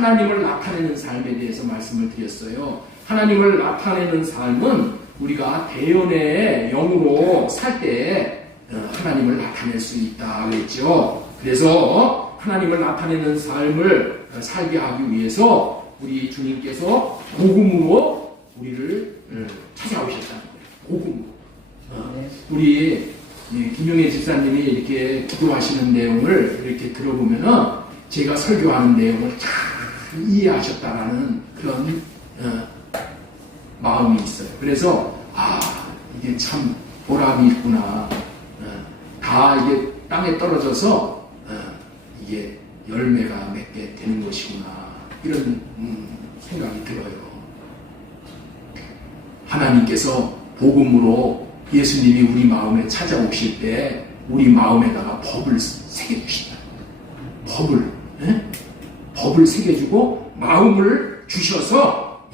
하나님을 나타내는 삶에 대해서 말씀을 드렸어요. 하나님을 나타내는 삶은 우리가 대연의 영으로 살 때 하나님을 나타낼 수 있다 그랬죠. 그래서 하나님을 나타내는 삶을 살게 하기 위해서 우리 주님께서 복음으로 우리를 찾아오셨다는 거예요. 복음으로. 우리 김용혜 집사님이 이렇게 기도하시는 내용을 이렇게 들어보면은 제가 설교하는 내용을 잘 이해하셨다라는 그런 마음이 있어요. 그래서 이게 참 보람이 있구나. 다 이게 땅에 떨어져서 이게 열매가 맺게 되는 것이구나. 이런 생각이 들어요. 하나님께서 복음으로 예수님이 우리 마음에 찾아오실 때 우리 마음에다가 법을 새겨주신다. 법을 새겨주고 마음을 주셔서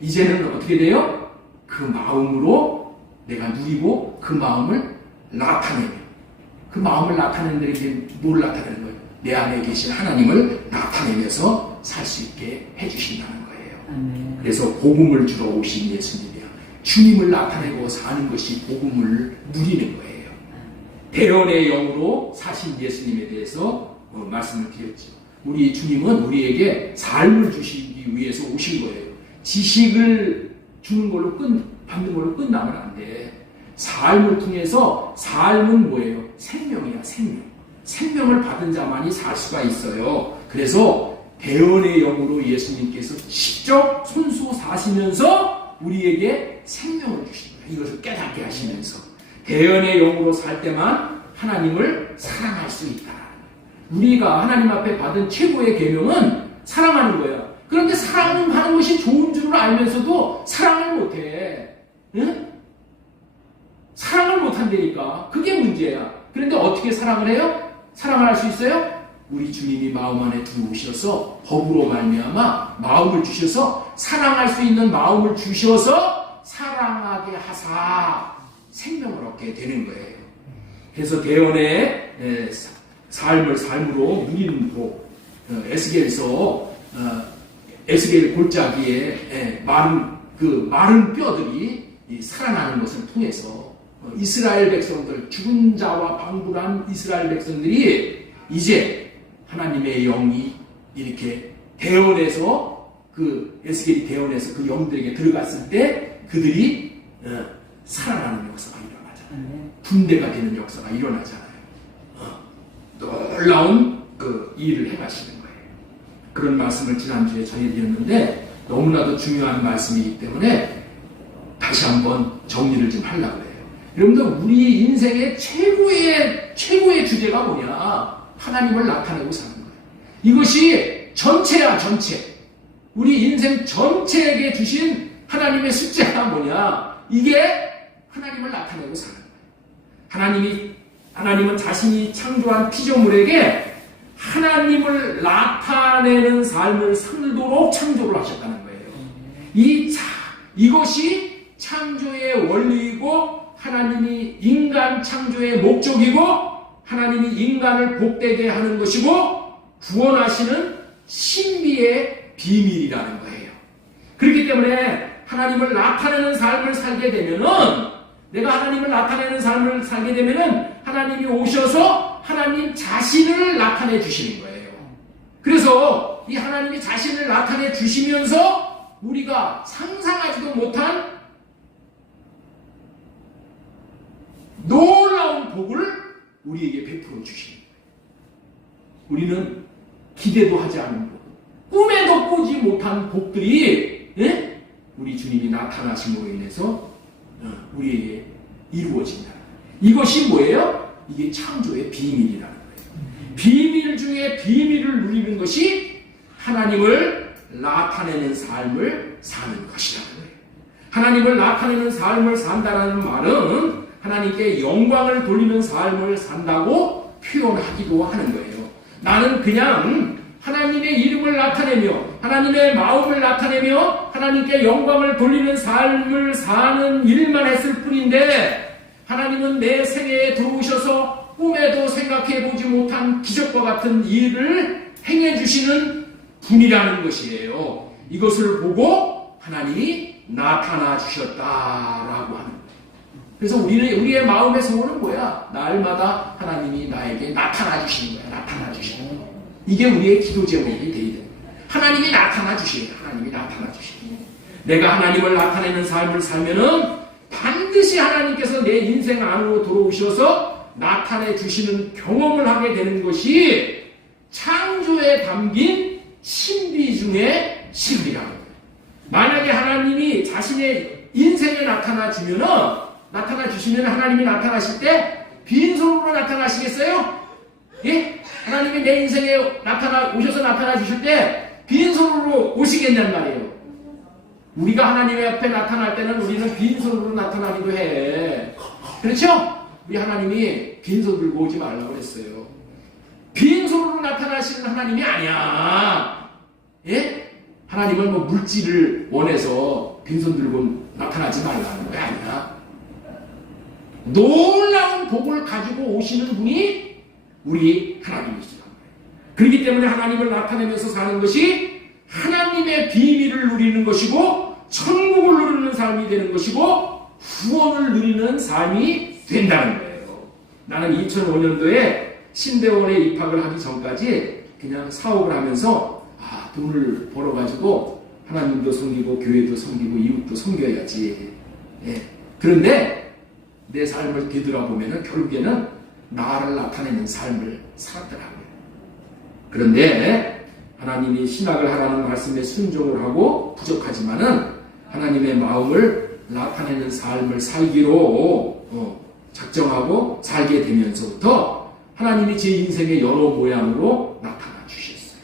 이제는 어떻게 돼요? 그 마음으로 내가 누리고 그 마음을 나타내며 그 마음을 나타내는데 이제 뭘 나타내는 거예요? 내 안에 계신 하나님을 나타내면서 살 수 있게 해주신다는 거예요. 그래서 복음을 주러 오신 예수님이야. 주님을 나타내고 사는 것이 복음을 누리는 거예요. 대언의 영으로 사신 예수님에 대해서 말씀을 드렸죠. 우리 주님은 우리에게 삶을 주시기 위해서 오신 거예요. 지식을 주는 걸로 받는 걸로 끝나면 안 돼. 삶을 통해서 삶은 뭐예요? 생명이야, 생명. 생명을 받은 자만이 살 수가 있어요. 그래서 대언의 영으로 예수님께서 직접 손수 사시면서 우리에게 생명을 주신 거예요. 이것을 깨닫게 하시면서 대언의 영으로 살 때만 하나님을 사랑할 수 있다. 우리가 하나님 앞에 받은 최고의 계명은 사랑하는 거예요. 그런데 사랑하는 것이 좋은 줄을 알면서도 사랑을 못해. 응? 사랑을 못한다니까. 그게 문제야. 그런데 어떻게 사랑을 해요? 사랑을 할 수 있어요? 우리 주님이 마음 안에 들어오셔서 법으로 말미암아 마음을 주셔서 사랑할 수 있는 마음을 주셔서 사랑하게 하사 생명을 얻게 되는 거예요. 그래서 대언의 삶으로 누리는 복. 에스겔에서 에스겔 골짜기에 마른 뼈들이 살아나는 것을 통해서 이스라엘 백성들, 죽은 자와 방불한 이스라엘 백성들이 이제 하나님의 영이 이렇게 대언에서 에스겔이 대언에서 그 영들에게 들어갔을 때 그들이 살아나는 역사가 일어나잖아요. 군대가 되는 역사가 일어나잖아요. 놀라운 일을 해가시는 거예요. 그런 말씀을 지난주에 전해드렸는데 너무나도 중요한 말씀이기 때문에 다시 한번 정리를 좀 하려고 해요. 여러분들 우리 인생의 최고의 주제가 뭐냐? 하나님을 나타내고 사는 거예요. 이것이 전체야, 전체. 우리 인생 전체에게 주신 하나님의 숙제가 뭐냐? 이게 하나님을 나타내고 사는 거예요. 하나님은 자신이 창조한 피조물에게 하나님을 나타내는 삶을 살도록 창조를 하셨다는 거예요. 이것이 창조의 원리이고 하나님이 인간 창조의 목적이고 하나님이 인간을 복되게 하는 것이고 구원하시는 신비의 비밀이라는 거예요. 그렇기 때문에 하나님을 나타내는 삶을 살게 되면은 내가 하나님을 나타내는 삶을 살게 되면은 하나님이 오셔서 하나님 자신을 나타내 주시는 거예요. 그래서 이 하나님이 자신을 나타내 주시면서 우리가 상상하지도 못한 놀라운 복을 우리에게 베풀어 주시는 거예요. 우리는 기대도 하지 않은 복, 꿈에도 꾸지 못한 복들이 우리 주님이 나타나심으로 인해서 우리에게 이루어진다. 이것이 뭐예요? 이게 창조의 비밀이라는 거예요. 비밀 중에 비밀을 누리는 것이 하나님을 나타내는 삶을 사는 것이라는 거예요. 하나님을 나타내는 삶을 산다는 말은 하나님께 영광을 돌리는 삶을 산다고 표현하기도 하는 거예요. 나는 그냥 하나님의 이름을 나타내며 하나님의 마음을 나타내며 하나님께 영광을 돌리는 삶을 사는 일만 했을 뿐인데 하나님은 내 생애에 들어오셔서 꿈에도 생각해보지 못한 기적과 같은 일을 행해주시는 분이라는 것이에요. 이것을 보고 하나님이 나타나 주셨다라고 하는 거예요. 그래서 우리의 마음의 소원은 뭐야? 날마다 하나님이 나에게 나타나 주시는 거야. 나타나 주시는 거야. 이게 우리의 기도 제목이 돼야 돼. 하나님이 나타나 주시는 거야. 하나님이 나타나 주시는 거야. 내가 하나님을 나타내는 삶을 살면은 반드시 하나님께서 내 인생 안으로 들어오셔서 나타내 주시는 경험을 하게 되는 것이 창조에 담긴 신비 중에 신비라는 거예요. 만약에 하나님이 자신의 인생에 나타나 주시면 하나님이 나타나실 때 빈손으로 나타나시겠어요? 예? 하나님이 내 인생에 오셔서 나타나 주실 때 빈손으로 오시겠냔 말이에요. 우리가 하나님의 앞에 나타날 때는 우리는 빈손으로 나타나기도 해. 그렇죠? 우리 하나님이 빈손 들고 오지 말라고 그랬어요. 빈손으로 나타나시는 하나님이 아니야. 예? 하나님은 뭐 물질을 원해서 빈손 들고 나타나지 말라는 거 아니야. 놀라운 복을 가지고 오시는 분이 우리 하나님이시라는 거예요. 그렇기 때문에 하나님을 나타내면서 사는 것이 하나님의 비밀을 누리는 것이고 천국을 누리는 삶이 되는 것이고 구원을 누리는 삶이 된다는 거예요. 나는 2005년도에 신대원에 입학을 하기 전까지 그냥 사업을 하면서 돈을 벌어가지고 하나님도 섬기고 교회도 섬기고 이웃도 섬겨야지. 예. 그런데 내 삶을 되돌아보면 결국에는 나를 나타내는 삶을 살았더라고요. 그런데 하나님이 신학을 하라는 말씀에 순종을 하고 부족하지만은 하나님의 마음을 나타내는 삶을 살기로 작정하고 살게 되면서부터 하나님이 제 인생의 여러 모양으로 나타나 주셨어요.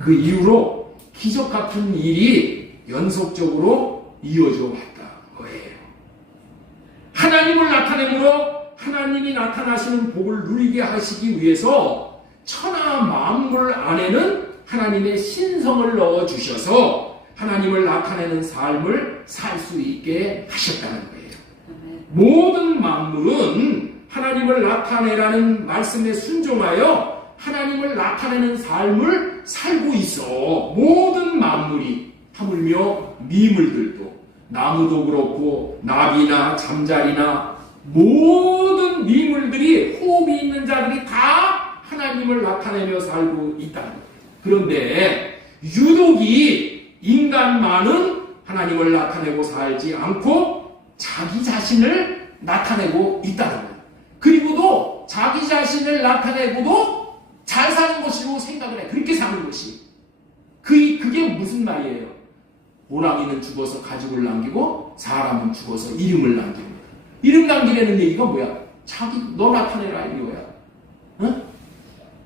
그 이후로 기적 같은 일이 연속적으로 이어져 왔다 거예요. 하나님을 나타내므로 하나님이 나타나시는 복을 누리게 하시기 위해서 천하 만물 안에는 하나님의 신성을 넣어 주셔서 하나님을 나타내는 삶을 살 수 있게 하셨다는 거예요. 모든 만물은 하나님을 나타내라는 말씀에 순종하여 하나님을 나타내는 삶을 살고 있어. 모든 만물이 하물며 미물들도 나무도 그렇고 나비나 잠자리나 모든 미물들이 호흡이 있는 자들이 다 하나님을 나타내며 살고 있다는 거예요. 그런데 유독이 인간만은 하나님을 나타내고 살지 않고 자기 자신을 나타내고 있다는 거예요. 그리고도 자기 자신을 나타내고도 잘 사는 것이라고 생각을 해. 그렇게 사는 것이. 그게 무슨 말이에요? 호랑이는 죽어서 가죽을 남기고 사람은 죽어서 이름을 남기는 거야. 이름 남기라는 얘기가 뭐야? 너 나타내라 이거야. 어?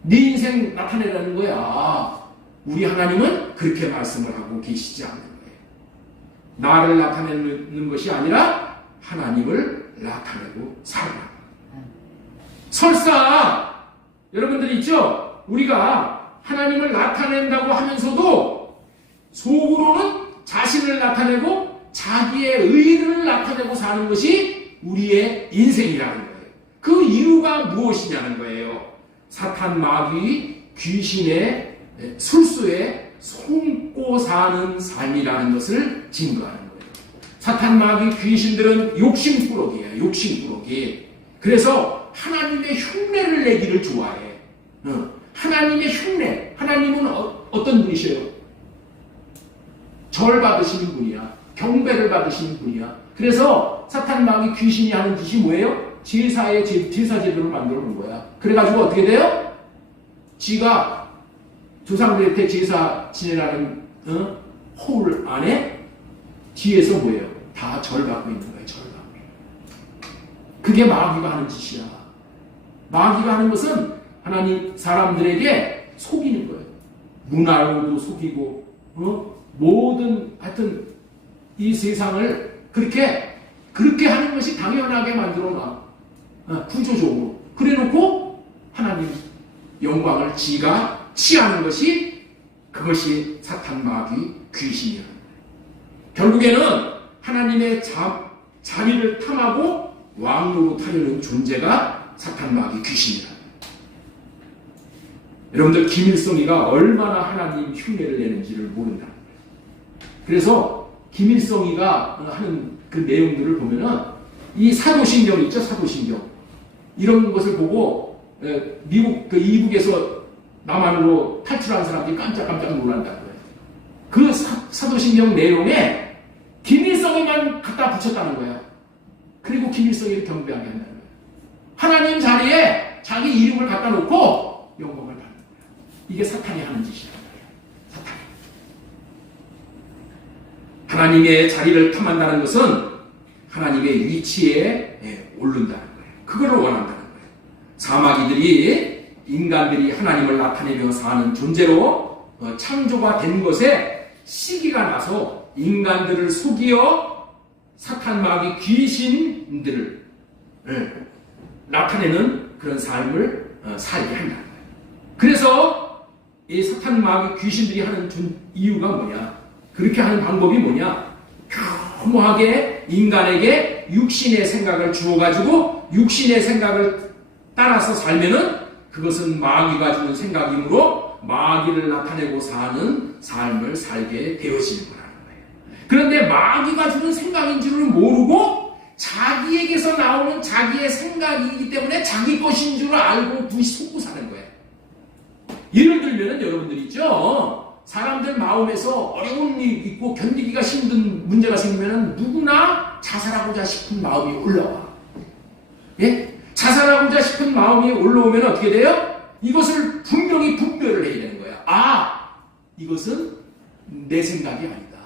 네 인생 나타내라는 거야. 우리 하나님은 그렇게 말씀을 하고 계시지 않는 거예요. 나를 나타내는 것이 아니라 하나님을 나타내고 살아라. 설사 여러분들 있죠? 우리가 하나님을 나타낸다고 하면서도 속으로는 자신을 나타내고 자기의 의를 나타내고 사는 것이 우리의 인생이라는 거예요. 그 이유가 무엇이냐는 거예요. 사탄 마귀 귀신의 술수에 속고 사는 삶이라는 것을 증거하는 거예요. 사탄 마귀 귀신들은 욕심꾸러기예요. 욕심꾸러기. 그래서 하나님의 흉내를 내기를 좋아해. 하나님의 흉내. 하나님은 어떤 분이셔요? 절 받으시는 분이야. 경배를 받으시는 분이야. 그래서 사탄 마귀 귀신이 하는 짓이 뭐예요? 제사 제도를 만들어 놓은 거야. 그래가지고 어떻게 돼요? 지가 조상들한테 제사 지내라는 홀 안에 뒤에서 뭐예요? 다 절 받고 있는 거예요. 절 받고. 그게 마귀가 하는 짓이야. 마귀가 하는 것은 하나님 사람들에게 속이는 거예요. 문화로도 속이고 모든 하여튼 이 세상을 그렇게 하는 것이 당연하게 만들어 놔. 구조적으로. 그래 놓고 하나님 영광을 지가 취하는 것이 그것이 사탄 마귀 귀신이야. 결국에는 하나님의 자리를 탐하고 왕노로 타려는 존재가 사탄 마귀 귀신이다. 여러분들 김일성이가 얼마나 하나님 흉내를 내는지를 모른다는 거예요. 그래서 김일성이가 하는 그 내용들을 보면은 이 사도신경 있죠, 사도신경. 이런 것을 보고 미국 그 이북에서 남한으로 탈출한 사람들이 깜짝깜짝 놀란다는 거예요. 그 사도신경 내용에 김일성이만 갖다 붙였다는 거예요. 그리고 김일성이를 경배하게 한다는 거예요. 하나님 자리에 자기 이름을 갖다 놓고 영광을 받는 거예요. 이게 사탄이 하는 짓이란 말이에요. 사탄이. 하나님의 자리를 탐한다는 것은 하나님의 위치에 오른다는 거예요. 그걸 원한다는 거예요. 사마귀들이 인간들이 하나님을 나타내며 사는 존재로 창조가 된 것에 시기가 나서 인간들을 속이어 사탄 마귀 귀신들을 나타내는 그런 삶을 살게 한다는 거예요. 그래서 이 사탄 마귀 귀신들이 하는 이유가 뭐냐? 그렇게 하는 방법이 뭐냐? 교묘하게 인간에게 육신의 생각을 주어가지고 육신의 생각을 따라서 살면은 그것은 마귀가 주는 생각이므로 마귀를 나타내고 사는 삶을 살게 되어지는 거라는 거예요. 그런데 마귀가 주는 생각인 줄을 모르고 자기에게서 나오는 자기의 생각이기 때문에 자기 것인 줄 알고 속고 사는 거예요. 예를 들면은 여러분들 있죠. 사람들 마음에서 어려운 일이 있고 견디기가 힘든 문제가 생기면은 누구나 자살하고자 싶은 마음이 올라와. 예? 자살하고자 싶은 마음이 올라오면 어떻게 돼요? 이것을 분명히 분별을 해야 되는 거야. 아, 이것은 내 생각이 아니다.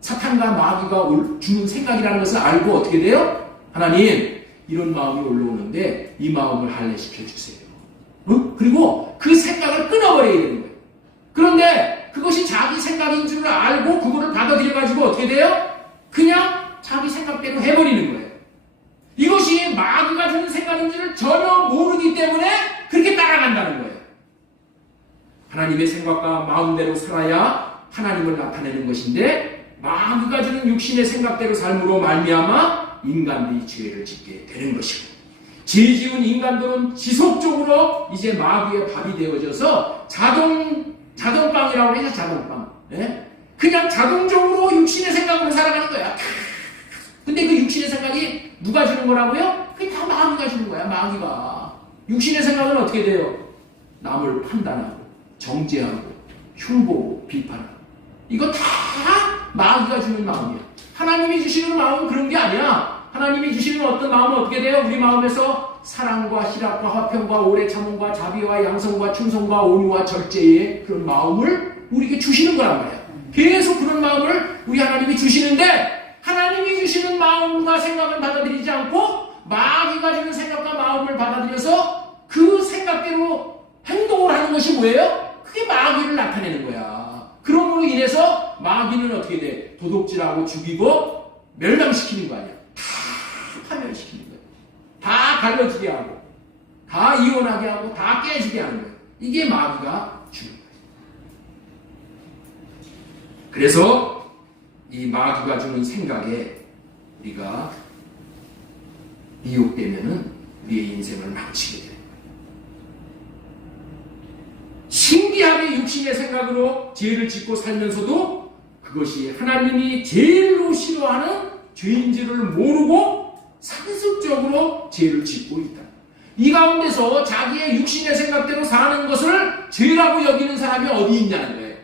사탄과 마귀가 주는 생각이라는 것을 알고 어떻게 돼요? 하나님, 이런 마음이 올라오는데 이 마음을 할례시켜 주세요. 그리고 그 생각을 끊어버려야 되는 거예요. 그런데 그것이 자기 생각인 줄 알고 그거를 받아들여가지고 어떻게 돼요? 그냥 자기 생각대로 해버리는 거예요. 이것이 마귀가 주는 생각인지를 전혀 모르기 때문에 그렇게 따라간다는 거예요. 하나님의 생각과 마음대로 살아야 하나님을 나타내는 것인데 마귀가 주는 육신의 생각대로 삶으로 말미암아 인간들이 죄를 짓게 되는 것이고 죄 지은 인간들은 지속적으로 이제 마귀의 밥이 되어져서 자동빵이라고 해서 자동빵. 예? 그냥 자동적으로 육신의 생각으로 살아가는 거야. 근데 그 육신의 생각이 누가 주는 거라고요? 그게 다 마귀가 주는 거야, 마귀가. 육신의 생각은 어떻게 돼요? 남을 판단하고, 정죄하고, 흉보고, 비판하고. 이거 다 마귀가 주는 마음이야. 하나님이 주시는 마음은 그런 게 아니야. 하나님이 주시는 어떤 마음은 어떻게 돼요? 우리 마음에서 사랑과 희락과 화평과 오래 참음과 자비와 양성과 충성과 온유와 절제의 그런 마음을 우리에게 주시는 거란 말이야. 계속 그런 마음을 우리 하나님이 주시는데 하나님이 주시는 마음과 생각을 받아들이지 않고 마귀가 주는 생각과 마음을 받아들여서 그 생각대로 행동을 하는 것이 뭐예요? 그게 마귀를 나타내는 거야. 그럼으로 인해서 마귀는 어떻게 돼? 도둑질하고 죽이고 멸망시키는 거 아니야. 다 파멸시키는 거야. 다 갈라지게 하고 다 이혼하게 하고 다 깨지게 하는 거야. 이게 마귀가 주는 거야. 그래서 이 마귀가 주는 생각에 우리가 미혹되면은 우리의 인생을 망치게 되는 거예요. 신기하게 육신의 생각으로 죄를 짓고 살면서도 그것이 하나님이 제일로 싫어하는 죄인지를 모르고 상습적으로 죄를 짓고 있다. 이 가운데서 자기의 육신의 생각대로 사는 것을 죄라고 여기는 사람이 어디 있냐는 거예요.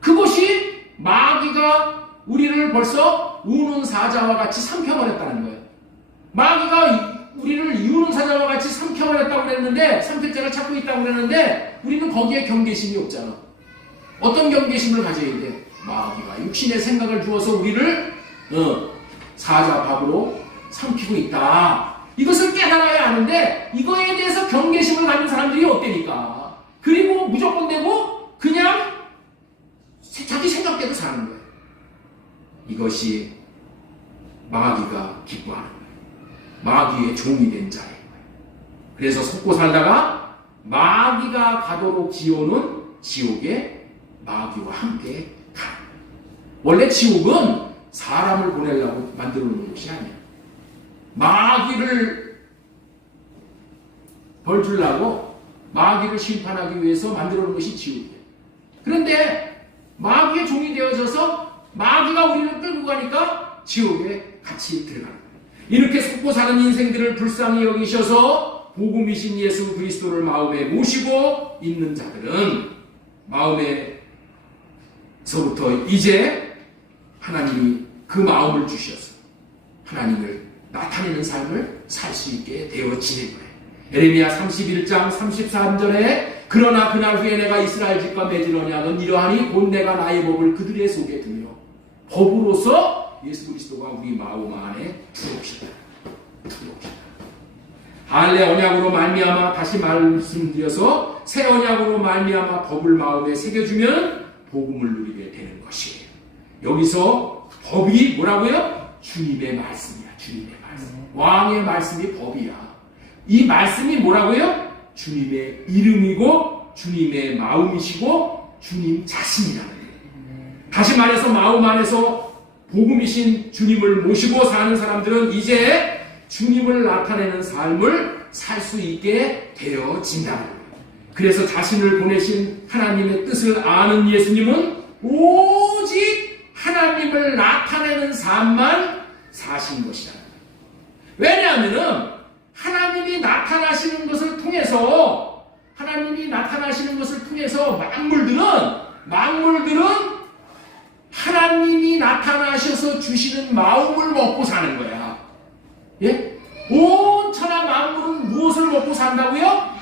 그것이 마귀가 우리를 벌써 우는 사자와 같이 삼켜버렸다는 거예요. 마귀가 우리를 이우는 사자와 같이 삼켜버렸다고 그랬는데, 삼킬자를 찾고 있다고 그랬는데, 우리는 거기에 경계심이 없잖아. 어떤 경계심을 가져야 돼? 마귀가 육신의 생각을 주어서 우리를 사자 밥으로 삼키고 있다. 이것을 깨달아야 하는데, 이거에 대해서 경계심을 가진 사람들이 없다니까. 그리고 무조건 되고 그냥 자기 생각대로 사는 거예요. 이것이 마귀가 기뻐하는 거예요. 마귀의 종이 된 자인 거예요. 그래서 속고 살다가 마귀가 가도록 지어놓은 지옥에 마귀와 함께 가는 거예요. 원래 지옥은 사람을 보내려고 만들어 놓은 것이 아니야. 마귀를 벌 주려고 마귀를 심판하기 위해서 만들어 놓은 것이 지옥이에요. 그런데 마귀의 종이 되어져서 마귀가 우리를 끌고 가니까 지옥에 같이 들어가는 거예요. 이렇게 속고 사는 인생들을 불쌍히 여기셔서 복음이신 예수 그리스도를 마음에 모시고 있는 자들은 마음에서부터 이제 하나님이 그 마음을 주셔서 하나님을 나타내는 삶을 살 수 있게 되어지는 거예요. 에레미야 31장 33절에 그러나 그날 후에 내가 이스라엘 집과 맺을 언약은 이러하니 곧 내가 나의 법을 그들의 속에 두며 법으로서 예수 그리스도가 우리 마음 안에 들어오시다. 할례 언약으로 말미암아 다시 말씀드려서 새 언약으로 말미암아 법을 마음에 새겨주면 복음을 누리게 되는 것이에요. 여기서 법이 뭐라고요? 주님의 말씀이야. 주님의 말씀. 왕의 말씀이 법이야. 이 말씀이 뭐라고요? 주님의 이름이고 주님의 마음이시고 주님 자신이라는 거예요. 다시 말해서 마음 안에서 복음이신 주님을 모시고 사는 사람들은 이제 주님을 나타내는 삶을 살 수 있게 되어진다는 거예요. 그래서 자신을 보내신 하나님의 뜻을 아는 예수님은 오직 하나님을 나타내는 삶만 사신 것이다. 왜냐하면 하나님이 나타나시는 것을 통해서 만물들은 하나님이 나타나셔서 주시는 마음을 먹고 사는 거야. 예? 온 천하 만물은 무엇을 먹고 산다고요?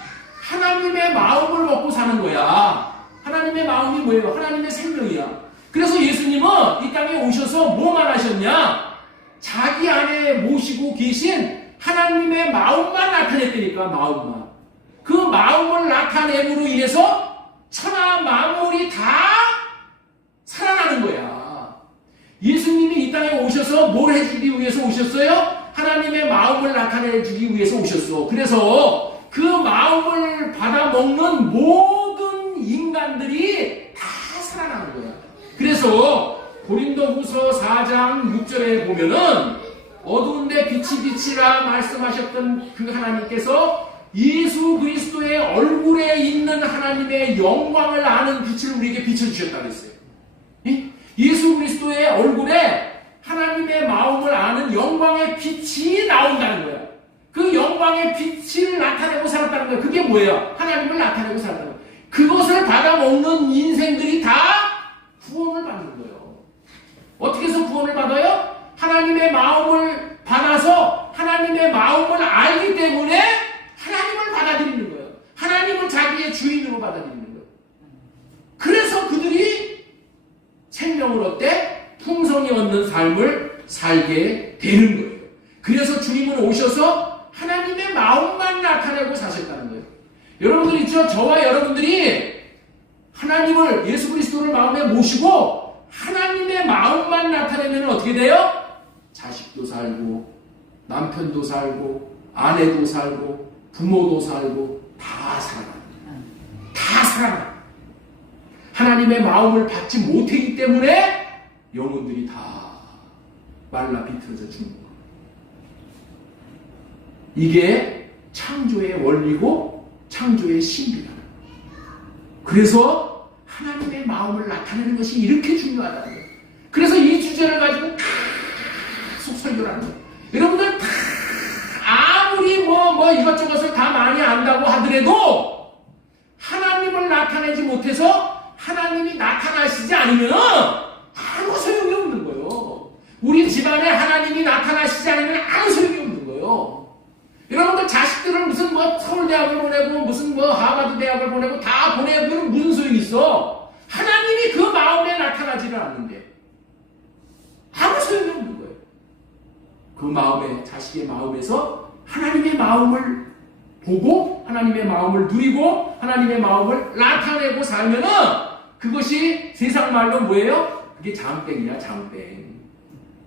하나님의 마음을 먹고 사는 거야. 하나님의 마음이 뭐예요? 하나님의 생명이야. 그래서 예수님은 이 땅에 오셔서 뭐만 하셨냐? 자기 안에 모시고 계신 하나님의 마음만 나타냈다니까. 마음만. 그 마음을 나타냄으로 인해서 천하 만물이 다 살아나는 거야. 예수님이 이 땅에 오셔서 뭘 해주기 위해서 오셨어요? 하나님의 마음을 나타내주기 위해서 오셨어. 그래서 그 마음을 받아먹는 모든 인간들이 다 살아나는 거야. 그래서 고린도후서 4장 6절에 보면은 어두운데 빛이 빛이라 말씀하셨던 그 하나님께서 예수 그리스도의 얼굴에 있는 하나님의 영광을 아는 빛을 우리에게 비춰주셨다고 했어요. 예수 그리스도의 얼굴에 하나님의 마음을 아는 영광의 빛이 나온다는 거야. 그 영광의 빛을 나타내고 살았다는 거야. 그게 뭐예요? 하나님을 나타내고 살았다는 거야. 그것을 받아먹는 인생들이 다 구원을 받는 거예요. 어떻게 해서 구원을 받아요? 하나님의 마음을 받아서 하나님의 마음을 알기 때문에 하나님을 받아들이는 거예요. 하나님을 자기의 주인으로 받아들이는 거예요. 그래서 그들이 생명을 얻되 풍성히 얻는 삶을 살게 되는 거예요. 그래서 주님은 오셔서 하나님의 마음만 나타내고 사셨다는 거예요. 여러분들 있죠? 저와 여러분들이 하나님을, 예수 그리스도를 마음에 모시고 하나님의 마음만 나타내면 어떻게 돼요? 자식도 살고 남편도 살고 아내도 살고 부모도 살고 다 살아납니다. 다 살아납니다. 하나님의 마음을 받지 못하기 때문에 영혼들이 다 말라 비틀어져 죽는 거예요. 이게 창조의 원리고 창조의 신비라는 거예요. 그래서 하나님의 마음을 나타내는 것이 이렇게 중요하다는 거예요. 그래서 이 주제를 가지고 계속 설교를 하는 거예요. 여러분들 다 아무리 이것저것을 다 많이 안다고 하더라도 하나님을 나타내지 못해서 하나님이 나타나시지 않으면 아무 소용이 없는 거예요. 우리 집안에 하나님이 나타나시지 않으면 아무 소용이 없는 거예요. 여러분들 자식들을 무슨 서울대학을 보내고 무슨 하버드 대학을 보내고 다 보내면 무슨 소용이 있어? 하나님이 그 마음에 나타나지를 않는데 아무 소용이 없는 거예요. 그 마음에, 자식의 마음에서 하나님의 마음을 보고 하나님의 마음을 누리고 하나님의 마음을 나타내고 살면은 그것이 세상 말로 뭐예요? 그게 장땡이야, 장땡.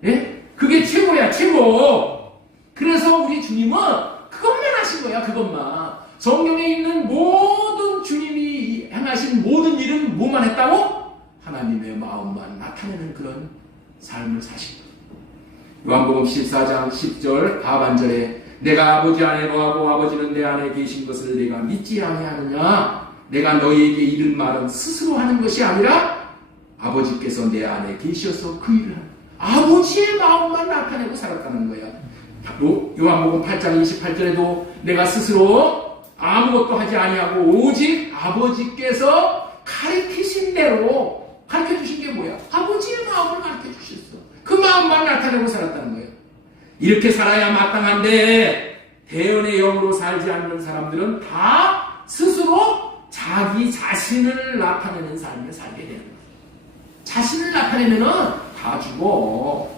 예? 그게 최고야, 최고. 그래서 우리 주님은 그것만 하신 거야, 그것만. 성경에 있는 모든 주님이 행하신 모든 일은 뭐만 했다고? 하나님의 마음만 나타내는 그런 삶을 사신 거예요. 요한복음 14장 10절 하반절에 내가 아버지 안에 거하고 아버지는 내 안에 계신 것을 내가 믿지 아니하느냐? 내가 너희에게 이른 말은 스스로 하는 것이 아니라 아버지께서 내 안에 계셔서 그 일을 하는, 아버지의 마음만 나타내고 살았다는 거야. 요한복음 8장 28절에도 내가 스스로 아무것도 하지 아니하고 오직 아버지께서 가르치신 대로, 가르쳐 주신 게 뭐야? 아버지의 마음을 가르쳐 주셨어. 그 마음만 나타내고 살았다는 거예요. 이렇게 살아야 마땅한데 대언의 영으로 살지 않는 사람들은 다 스스로 자기 자신을 나타내는 삶을 살게 되는 거예요. 자신을 나타내면은 다 죽어.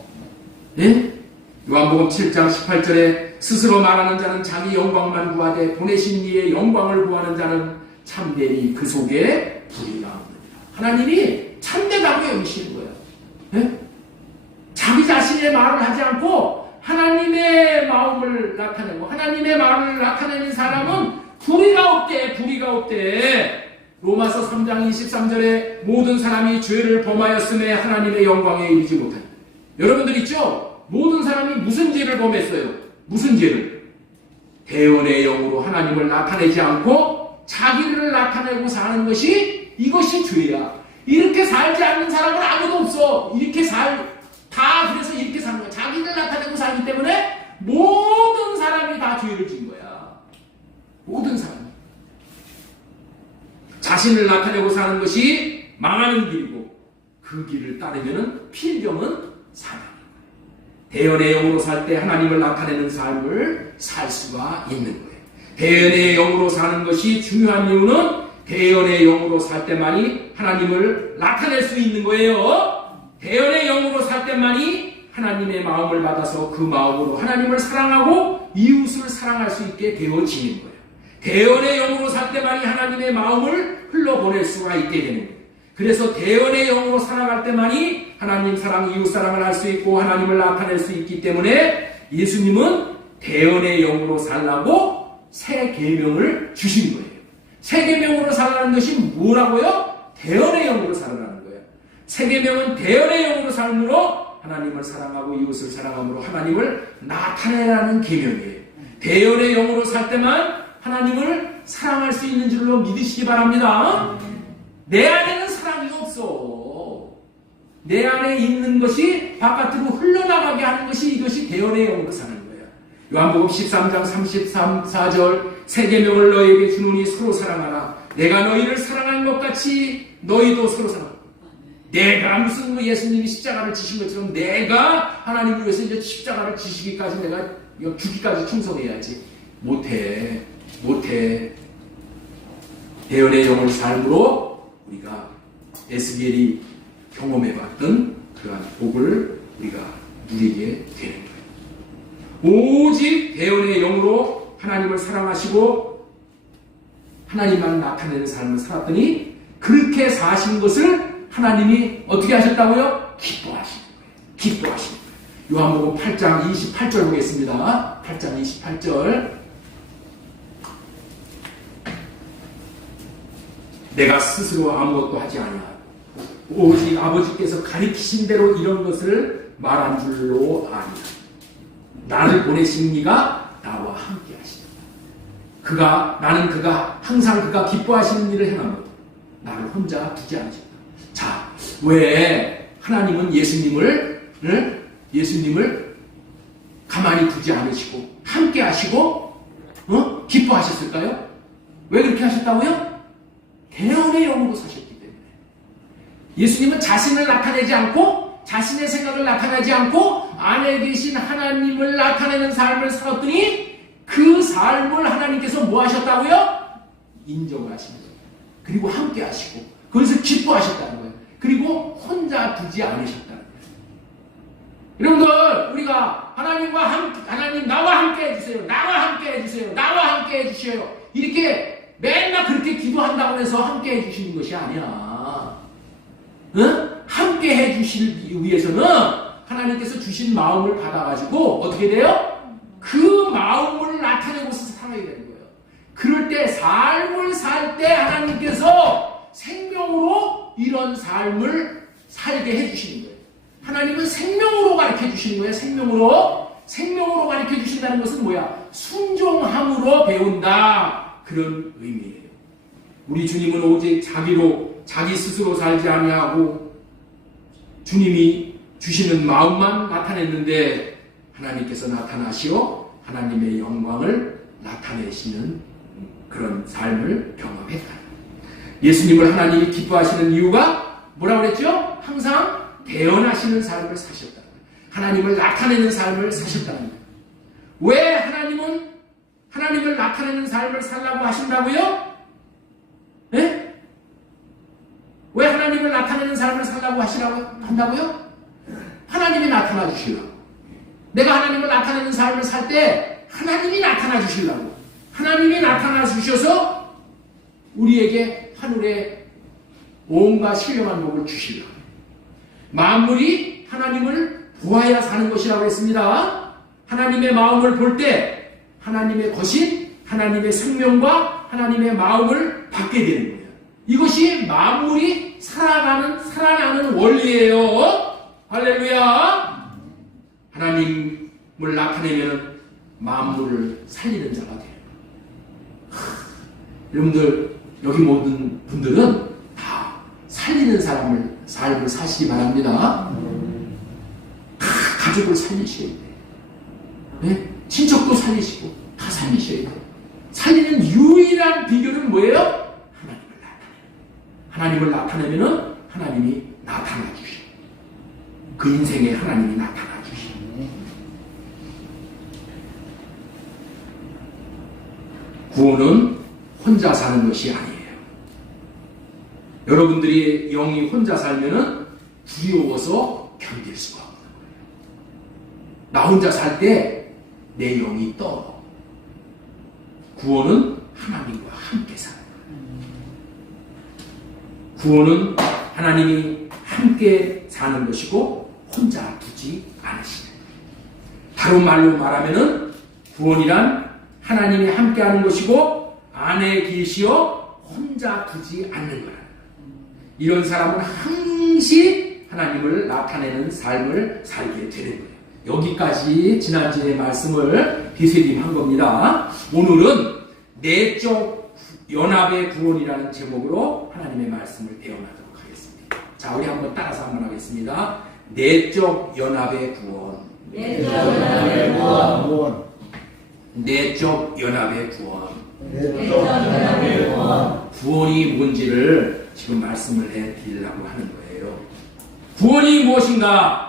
네? 요한복음 7장 18절에 스스로 말하는 자는 자기 영광만 구하되 보내신 이의 영광을 구하는 자는 참되니 그 속에 불이 나옵니다. 하나님이 참되다고 여기시는 거예요. 네? 자기 자신의 말을 하지 않고 하나님의 마음을 나타내고 하나님의 말을 나타내는 사람은 불의가 없대. 불의가 없대. 로마서 3장 23절에 모든 사람이 죄를 범하였음에 하나님의 영광에 이르지 못한다. 여러분들 있죠? 모든 사람이 무슨 죄를 범했어요? 무슨 죄를? 대언의 영으로 하나님을 나타내지 않고 자기를 나타내고 사는 것이, 이것이 죄야. 이렇게 살지 않는 사람은 아무도 없어. 다 그래서 이렇게 사는 거야. 자기를 나타내고 살기 때문에 모든 사람이 다 죄를 진 거야. 모든 사람이. 자신을 나타내고 사는 것이 망하는 길이고 그 길을 따르면 필경은 사랑이에요. 대언의 영으로 살 때 하나님을 나타내는 삶을 살 수가 있는 거예요. 대언의 영으로 사는 것이 중요한 이유는 대언의 영으로 살 때만이 하나님을 나타낼 수 있는 거예요. 대언의 영으로 살 때만이 하나님의 마음을 받아서 그 마음으로 하나님을 사랑하고 이웃을 사랑할 수 있게 되어지는 거예요. 대언의 영으로 살 때만이 하나님의 마음을 흘러보낼 수가 있게 되는 거예요. 그래서 대언의 영으로 살아갈 때만이 하나님 사랑, 이웃 사랑을 할 수 있고 하나님을 나타낼 수 있기 때문에 예수님은 대언의 영으로 살라고 새 계명을 주신 거예요. 새 계명으로 살라는 것이 뭐라고요? 대언의 영으로 살라는 거예요. 새 계명은 대언의 영으로 삶으로 하나님을 사랑하고 이웃을 사랑함으로 하나님을 나타내라는 계명이에요. 대언의 영으로 살 때만 하나님을 사랑할 수 있는 줄로 믿으시기 바랍니다. 내 안에는 사랑이 없어. 내 안에 있는 것이 바깥으로 흘러나가게 하는 것이, 이것이 대언의 영으로 사는 거예요. 요한복음 13장 34절 새 계명을 너희에게 주노니 서로 사랑하라. 내가 너희를 사랑한 것 같이 너희도 서로 사랑하라. 내가 무슨 예수님이 십자가를 지신 것처럼 내가 하나님을 위해서 이제 십자가를 지시기까지 내가 죽기까지 충성해야지. 못해. 대언의 영을 삶으로 우리가 에스겔이 경험해봤던 그러한 복을 우리가 누리게 되는 거예요. 오직 대언의 영으로 하나님을 사랑하시고 하나님만 나타내는 삶을 살았더니 그렇게 사신 것을 하나님이 어떻게 하셨다고요? 기뻐하시는 거예요. 기뻐하시는 거예요. 요한복음 8장 28절 보겠습니다. 8장 28절. 내가 스스로 아무것도 하지 아니하고 오직 아버지께서 가리키신 대로 이런 것을 말한 줄로 아니라 나를 보내신 이가 나와 함께 하시다. 나는 그가 항상 그가 기뻐하시는 일을 행함으로 나를 혼자 두지 않으셨다. 자, 왜 하나님은 예수님을 가만히 두지 않으시고 함께 하시고 기뻐하셨을까요? 왜 그렇게 하셨다고요? 대언의 영으로 사셨기 때문에. 예수님은 자신을 나타내지 않고 자신의 생각을 나타내지 않고 안에 계신 하나님을 나타내는 삶을 살았더니 그 삶을 하나님께서 뭐 하셨다고요? 인정을 하시는 거예요. 그리고 함께 하시고 그것을 기뻐하셨다는 거예요. 그리고 혼자 두지 않으셨다는 거예요. 여러분들, 우리가 하나님 나와 함께 해주세요. 나와 함께 해주세요. 나와 함께 해주세요. 이렇게 맨날 그렇게 기도한다고 해서 함께 해주시는 것이 아니야. 응? 함께 해주시기 위해서는 하나님께서 주신 마음을 받아가지고 어떻게 돼요? 그 마음을 나타내고서 살아야 되는 거예요. 그럴 때 삶을 살 때 하나님께서 생명으로 이런 삶을 살게 해주시는 거예요. 하나님은 생명으로 가르쳐 주시는 거예요. 생명으로 가르쳐 주신다는 것은 뭐야? 순종함으로 배운다. 그런 의미예요. 우리 주님은 오직 자기 스스로 살지 아니하고 주님이 주시는 마음만 나타냈는데 하나님께서 나타나시어 하나님의 영광을 나타내시는 그런 삶을 경험했다. 예수님을 하나님이 기뻐하시는 이유가 뭐라고 그랬죠? 항상 대언하시는 삶을 사셨다. 하나님을 나타내는 삶을 사셨다는 거예요. 왜 하나님을 나타내는 삶을 살라고 하신다고요? 네? 왜 하나님을 나타내는 삶을 살라고 한다고요? 하나님이 나타나 주시려고. 내가 하나님을 나타내는 삶을 살 때 하나님이 나타나 주시려고. 하나님이 나타나 주셔서 우리에게 하늘의 온갖 신령한 복을 주시려고. 만물이 하나님을 보아야 사는 것이라고 했습니다. 하나님의 마음을 볼 때 하나님의 거신, 하나님의 생명과 하나님의 마음을 받게 되는 거예요. 이것이 만물이 살아나는 원리예요. 할렐루야. 하나님을 나타내면 만물을 살리는 자가 돼요. 여러분들 여기 모든 분들은 다 살리는 삶을 사시기 바랍니다. 다 가족을 살리셔야 돼요. 네? 친척도 살리시고 다 살리셔야 돼요. 살리는 유일한 비결은 뭐예요? 하나님을 나타내면 하나님이 나타나 주셔. 그 인생에 하나님이 나타나 주셔. 구원은 혼자 사는 것이 아니에요. 여러분들이 영이 혼자 살면은 두려워서 견딜 수가 없는 거예요. 나 혼자 살 때 내 영이 떨어. 구원은 하나님과 함께 사는 거예요. 구원은 하나님이 함께 사는 것이고 혼자 두지 않으시는 거예요. 다른 말로 말하면은 구원이란 하나님이 함께하는 것이고 안에 계시어 혼자 두지 않는 거라는 거예요. 이런 사람은 항시 하나님을 나타내는 삶을 살게 되는 거예요. 여기까지 지난주에 말씀을 되새김한 겁니다. 오늘은 내적 연합의 구원이라는 제목으로 하나님의 말씀을 배워나도록 하겠습니다. 자, 우리 한번 따라서 한번 하겠습니다. 내적 연합의 구원. 내적 연합의 구원. 내적 연합의 구원. 내적 연합의 구원. 구원이 뭔지를 지금 말씀을 해드리려고 하는 거예요. 구원이 무엇인가?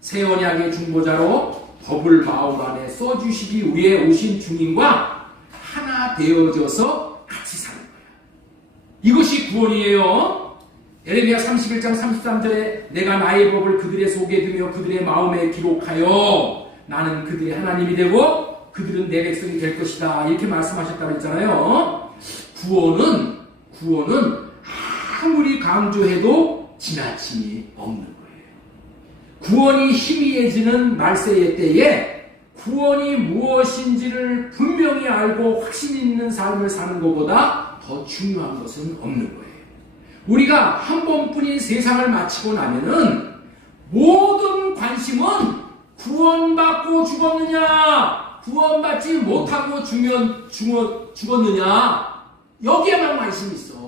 새 언약의 중보자로 법을 마음 안에 써주시기 위해 오신 주님과 하나 되어져서 같이 사는 거예요. 이것이 구원이에요. 예레미야 31장 33절에 내가 나의 법을 그들의 속에 두며 그들의 마음에 기록하여 나는 그들의 하나님이 되고 그들은 내 백성이 될 것이다. 이렇게 말씀하셨다고 했잖아요. 구원은 아무리 강조해도 지나침이 없는 거예요. 구원이 희미해지는 말세의 때에 구원이 무엇인지를 분명히 알고 확신 있는 삶을 사는 것보다 더 중요한 것은 없는 거예요. 우리가 한 번뿐인 세상을 마치고 나면은 모든 관심은 구원받고 죽었느냐, 구원받지 못하고 죽었느냐, 여기에만 관심이 있어.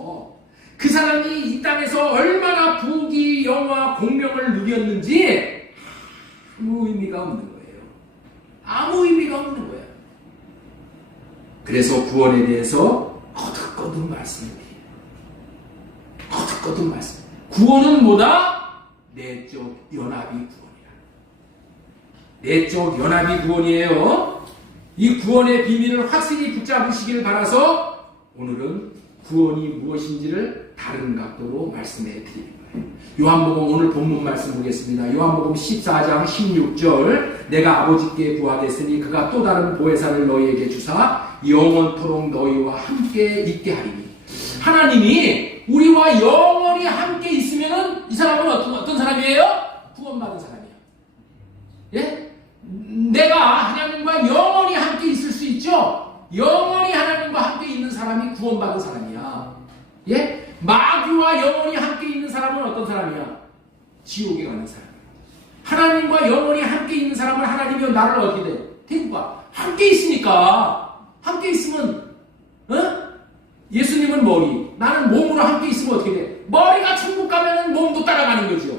그 사람이 이 땅에서 얼마나 부귀, 영화, 공명을 누렸는지 아무 의미가 없는 거예요. 아무 의미가 없는 거예요. 그래서 구원에 대해서 거듭거듭 말씀드려요. 거듭거듭 말씀. 구원은 뭐다? 내적 연합이 구원이야. 내적 연합이 구원이에요. 이 구원의 비밀을 확실히 붙잡으시길 바라서 오늘은 구원이 무엇인지를 다른 각도로 말씀해 드리는 거예요. 요한복음 오늘 본문 말씀 보겠습니다. 요한복음 14장 16절 내가 아버지께 구하겠으니 그가 또 다른 보혜사를 너희에게 주사 영원토록 너희와 함께 있게 하리니. 하나님이 우리와 영원히 함께 있으면은 이 사람은 어떤 사람이에요? 구원받은 사람이에요. 예? 내가 하나님과 영원히 함께 있을 수 있죠? 영원히 하나님과 함께 있는 사람이 구원받은 사람이야. 예? 마귀와 영원히 함께 있는 사람은 어떤 사람이야? 지옥에 가는 사람이야. 하나님과 영원히 함께 있는 사람은 하나님이 나를 어떻게 돼? 데리고 가. 함께 있으니까. 함께 있으면, 예수님은 머리, 나는 몸으로 함께 있으면 어떻게 돼? 머리가 천국 가면은 몸도 따라가는 거죠.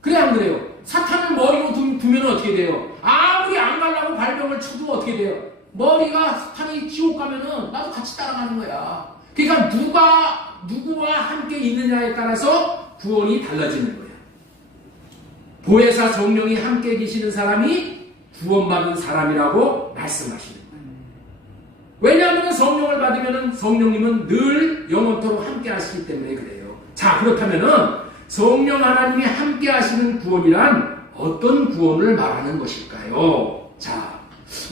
그래, 안 그래요? 사탄을 머리로 두면 어떻게 돼요? 아무리 안 가려고 발병을 쳐도 어떻게 돼요? 머리가 사탄이 지옥 가면은 나도 같이 따라가는 거야. 그러니까 누구와 함께 있느냐에 따라서 구원이 달라지는 거야. 보혜사 성령이 함께 계시는 사람이 구원받은 사람이라고 말씀하시는 거예요. 왜냐하면 성령을 받으면 성령님은 늘 영원토록 함께 하시기 때문에 그래요. 자, 그렇다면은 성령 하나님이 함께 하시는 구원이란 어떤 구원을 말하는 것일까요? 자,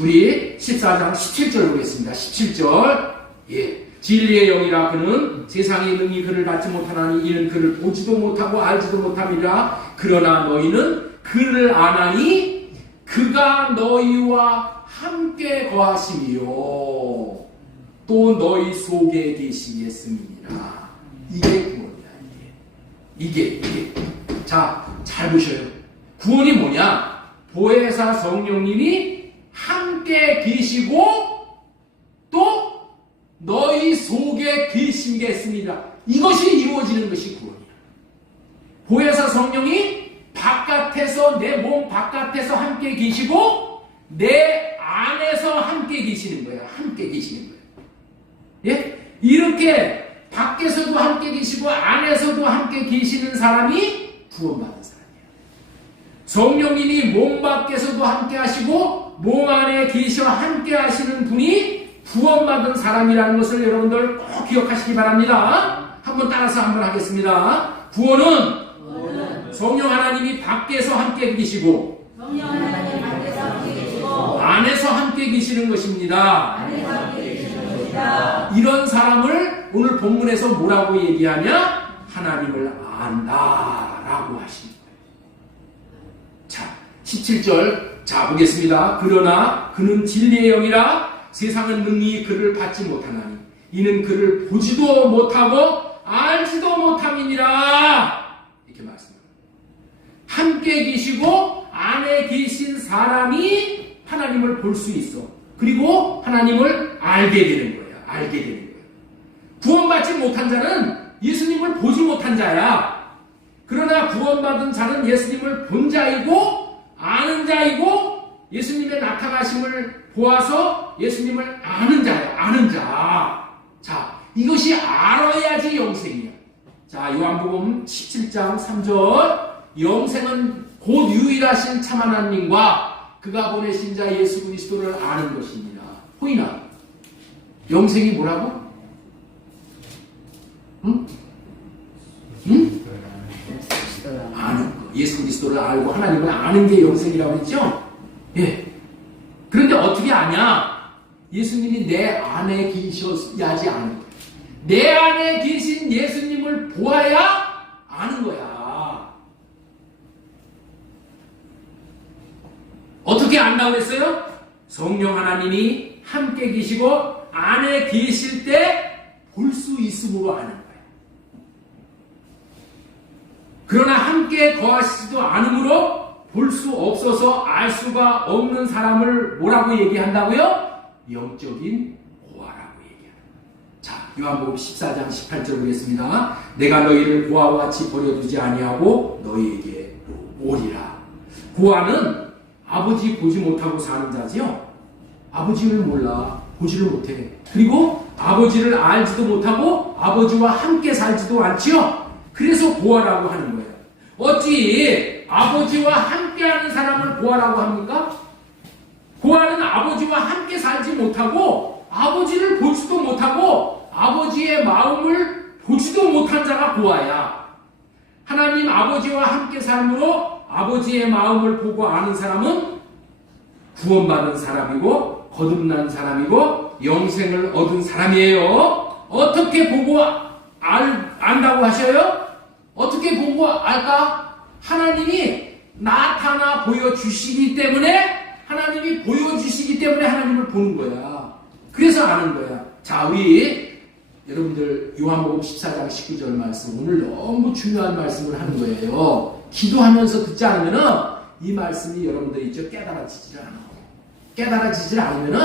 우리 14장 17절 보겠습니다. 17절. 예. 진리의 영이라 그는 세상의 능히 그를 받지 못하나니 이는 그를 보지도 못하고 알지도 못함이라. 그러나 너희는 그를 아나니 그가 너희와 함께 거하심이요 또 너희 속에 계시겠음이니라. 이게 구원이야. 이게. 자, 잘 보셔요. 구원이 뭐냐? 보혜사 성령님이 함께 계시고 또 너희 속에 계시겠습니다. 이것이 이루어지는 것이 구원이야. 보혜사 성령이 바깥에서, 내 몸 바깥에서 함께 계시고 내 안에서 함께 계시는 거예요. 함께 계시는 거예요. 예? 이렇게 밖에서도 함께 계시고 안에서도 함께 계시는 사람이 구원받은 사람이에요. 성령님이 몸 밖에서도 함께 하시고 몸 안에 계셔 함께 하시는 분이 구원받은 사람이라는 것을 여러분들 꼭 기억하시기 바랍니다. 한번 따라서 한번 하겠습니다. 구원은 성령 하나님이 밖에서 함께 계시고 안에서 함께 계시는 것입니다. 이런 사람을 오늘 본문에서 뭐라고 얘기하냐? 하나님을 안다라고 하신 거예요. 자, 17절 자 보겠습니다. 그러나 그는 진리의 영이라 세상은 능히 그를 받지 못하나니 이는 그를 보지도 못하고 알지도 못함이니라. 이렇게 말씀합니다. 함께 계시고 안에 계신 사람이 하나님을 볼 수 있어. 그리고 하나님을 알게 되는 거야. 알게 되는 거야. 구원받지 못한 자는 예수님을 보지 못한 자야. 그러나 구원받은 자는 예수님을 본 자이고 아는 자이고 예수님의 나타나심을 보아서 예수님을 아는 자야. 아는 자. 자, 이것이 알아야지 영생이야. 자, 요한복음 17장 3절 영생은 곧 유일하신 참 하나님과 그가 보내신 자 예수 그리스도를 아는 것입니다. 보이나? 영생이 뭐라고? 응? 아는 거. 예수 그리스도를 알고 하나님을 아는 게 영생이라고 했죠? 예. 그런데 어떻게 아냐? 예수님이 내 안에 계셔야지 아는 거야. 내 안에 계신 예수님을 보아야 아는 거야. 어떻게 안다고 했어요? 성령 하나님이 함께 계시고 안에 계실 때 볼 수 있음으로 아는 거예요. 그러나 함께 거하시지도 않으므로 볼 수 없어서 알 수가 없는 사람을 뭐라고 얘기한다고요? 영적인 고아라고 얘기합니다. 자, 요한복음 14장 18절 보겠습니다. 내가 너희를 고아와 같이 버려두지 아니하고 너희에게 오리라. 고아는 아버지 보지 못하고 사는 자지요. 아버지를 몰라. 보지를 못해. 그리고 아버지를 알지도 못하고 아버지와 함께 살지도 않지요. 그래서 고아라고 하는 거예요. 어찌 아버지와 함께하는 사람을 고아라고 합니까? 고아는 아버지와 함께 살지 못하고 아버지를 보지도 못하고 아버지의 마음을 보지도 못한 자가 고아야. 하나님 아버지와 함께 삶으로 아버지의 마음을 보고 아는 사람은 구원받은 사람이고 거듭난 사람이고 영생을 얻은 사람이에요. 어떻게 보고 안다고 하셔요? 어떻게 보고 알까? 하나님이 나타나 보여주시기 때문에 하나님이 보여주시기 때문에 하나님을 보는 거야. 그래서 아는 거야. 자, 우리 여러분들 요한복음 14장 19절 말씀 오늘 너무 중요한 말씀을 하는 거예요. 기도하면서 듣지 않으면 이 말씀이 여러분들 있죠 깨달아지질 않아. 깨달아지질 않으면은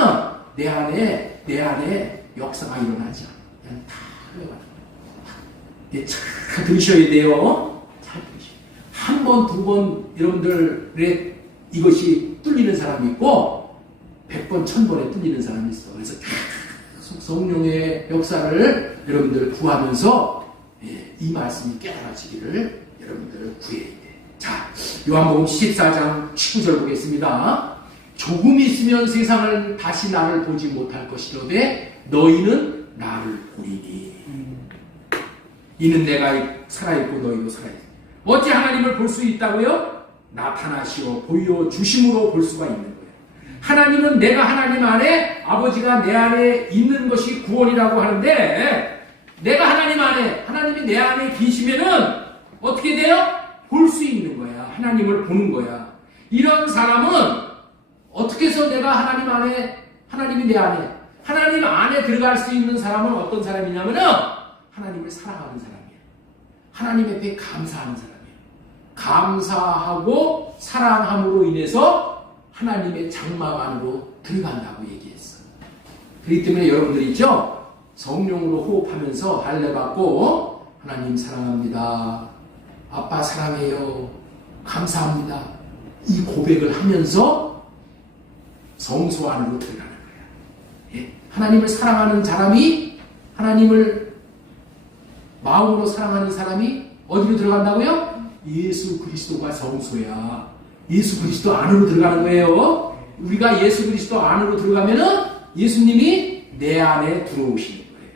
내 안에 역사가 일어나지 않아. 그냥 다 흘러가는 거야. 잘 들으셔야 돼요. 잘 들으셔야 돼요. 한 번, 두 번 여러분들의 이것이 뚫리는 사람이 있고 100번, 1000번에 뚫리는 사람이 있어. 그래서 계속 성령의 역사를 여러분들 구하면서 이 말씀이 깨달아지기를 여러분들 구해야 돼. 자, 요한복음 14장 19절 보겠습니다. 조금 있으면 세상을 다시 나를 보지 못할 것이로되 너희는 나를 보리니. 이는 내가 살아있고 너희도 살아있다. 어찌 하나님을 볼 수 있다고요? 나타나시어 보여 주심으로 볼 수가 있는 거예요. 하나님은 내가 하나님 안에, 아버지가 내 안에 있는 것이 구원이라고 하는데, 내가 하나님 안에, 하나님이 내 안에 계시면은 어떻게 돼요? 볼 수 있는 거야. 하나님을 보는 거야. 이런 사람은 어떻게 해서 내가 하나님 안에, 하나님이 내 안에, 하나님 안에 들어갈 수 있는 사람은 어떤 사람이냐면은 하나님을 사랑하는 사람이에요. 하나님 앞에 감사하는 사람이에요. 감사하고 사랑함으로 인해서 하나님의 장막 안으로 들어간다고 얘기했어요. 그렇기 때문에 여러분들 있죠? 성령으로 호흡하면서 할례 받고 하나님 사랑합니다. 아빠 사랑해요. 감사합니다. 이 고백을 하면서 성소 안으로 들어가는 거예요. 예? 하나님을 사랑하는 사람이, 하나님을 마음으로 사랑하는 사람이 어디로 들어간다고요? 예수 그리스도가 성소야. 예수 그리스도 안으로 들어가는 거예요. 우리가 예수 그리스도 안으로 들어가면은 예수님이 내 안에 들어오시는 거예요.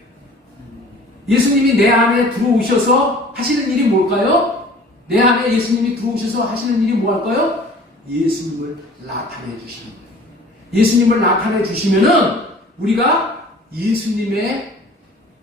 예수님이 내 안에 들어오셔서 하시는 일이 뭘까요? 내 안에 예수님이 들어오셔서 하시는 일이 뭐 할까요? 예수님을 나타내 주시는 거예요. 예수님을 나타내 주시면은 우리가 예수님의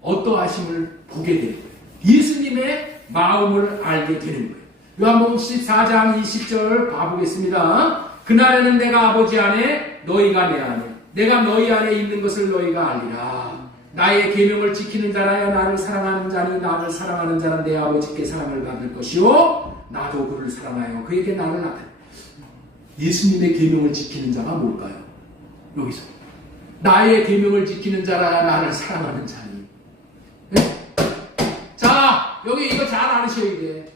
어떠하심을 보게 되는 거예요. 예수님의 마음을 알게 되는 거예요. 요한복음 14장 20절 봐보겠습니다. 그날에는 내가 아버지 안에, 너희가 내 안에, 내가 너희 안에 있는 것을 너희가 알리라. 나의 계명을 지키는 자라야 나를 사랑하는 자니 나를 사랑하는 자는 내 아버지께 사랑을 받을 것이요 나도 그를 사랑하여 그에게 나를 나타내. 예수님의 계명을 지키는 자가 뭘까요? 여기서 나의 계명을 지키는 자라야 나를 사랑하는 자니. 네? 자, 여기 이거 잘 알으셔야 돼.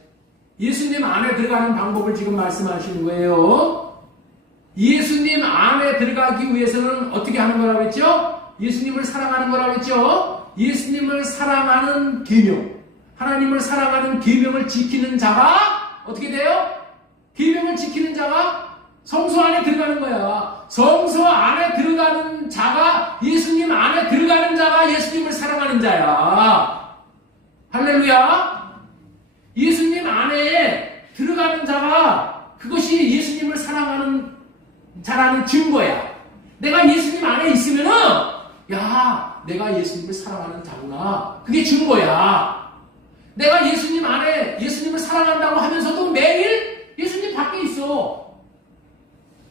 예수님 안에 들어가는 방법을 지금 말씀하시는 거예요. 예수님 안에 들어가기 위해서는 어떻게 하는 거라고 했죠? 예수님을 사랑하는 거라고 했죠? 예수님을 사랑하는 계명, 하나님을 사랑하는 계명을 지키는 자가 어떻게 돼요? 계명을 지키는 자가 성소 안에 들어가는 거야. 성소 안에 들어가는 자가, 예수님 안에 들어가는 자가 예수님을 사랑하는 자야. 할렐루야. 예수님 안에 들어가는 자가 그것이 예수님을 사랑하는 자라는 증거야. 내가 예수님 안에 있으면은 야, 내가 예수님을 사랑하는 자구나. 그게 증거야. 내가 예수님 안에 예수님을 사랑한다고 하면서도 매일 예수님 밖에 있어.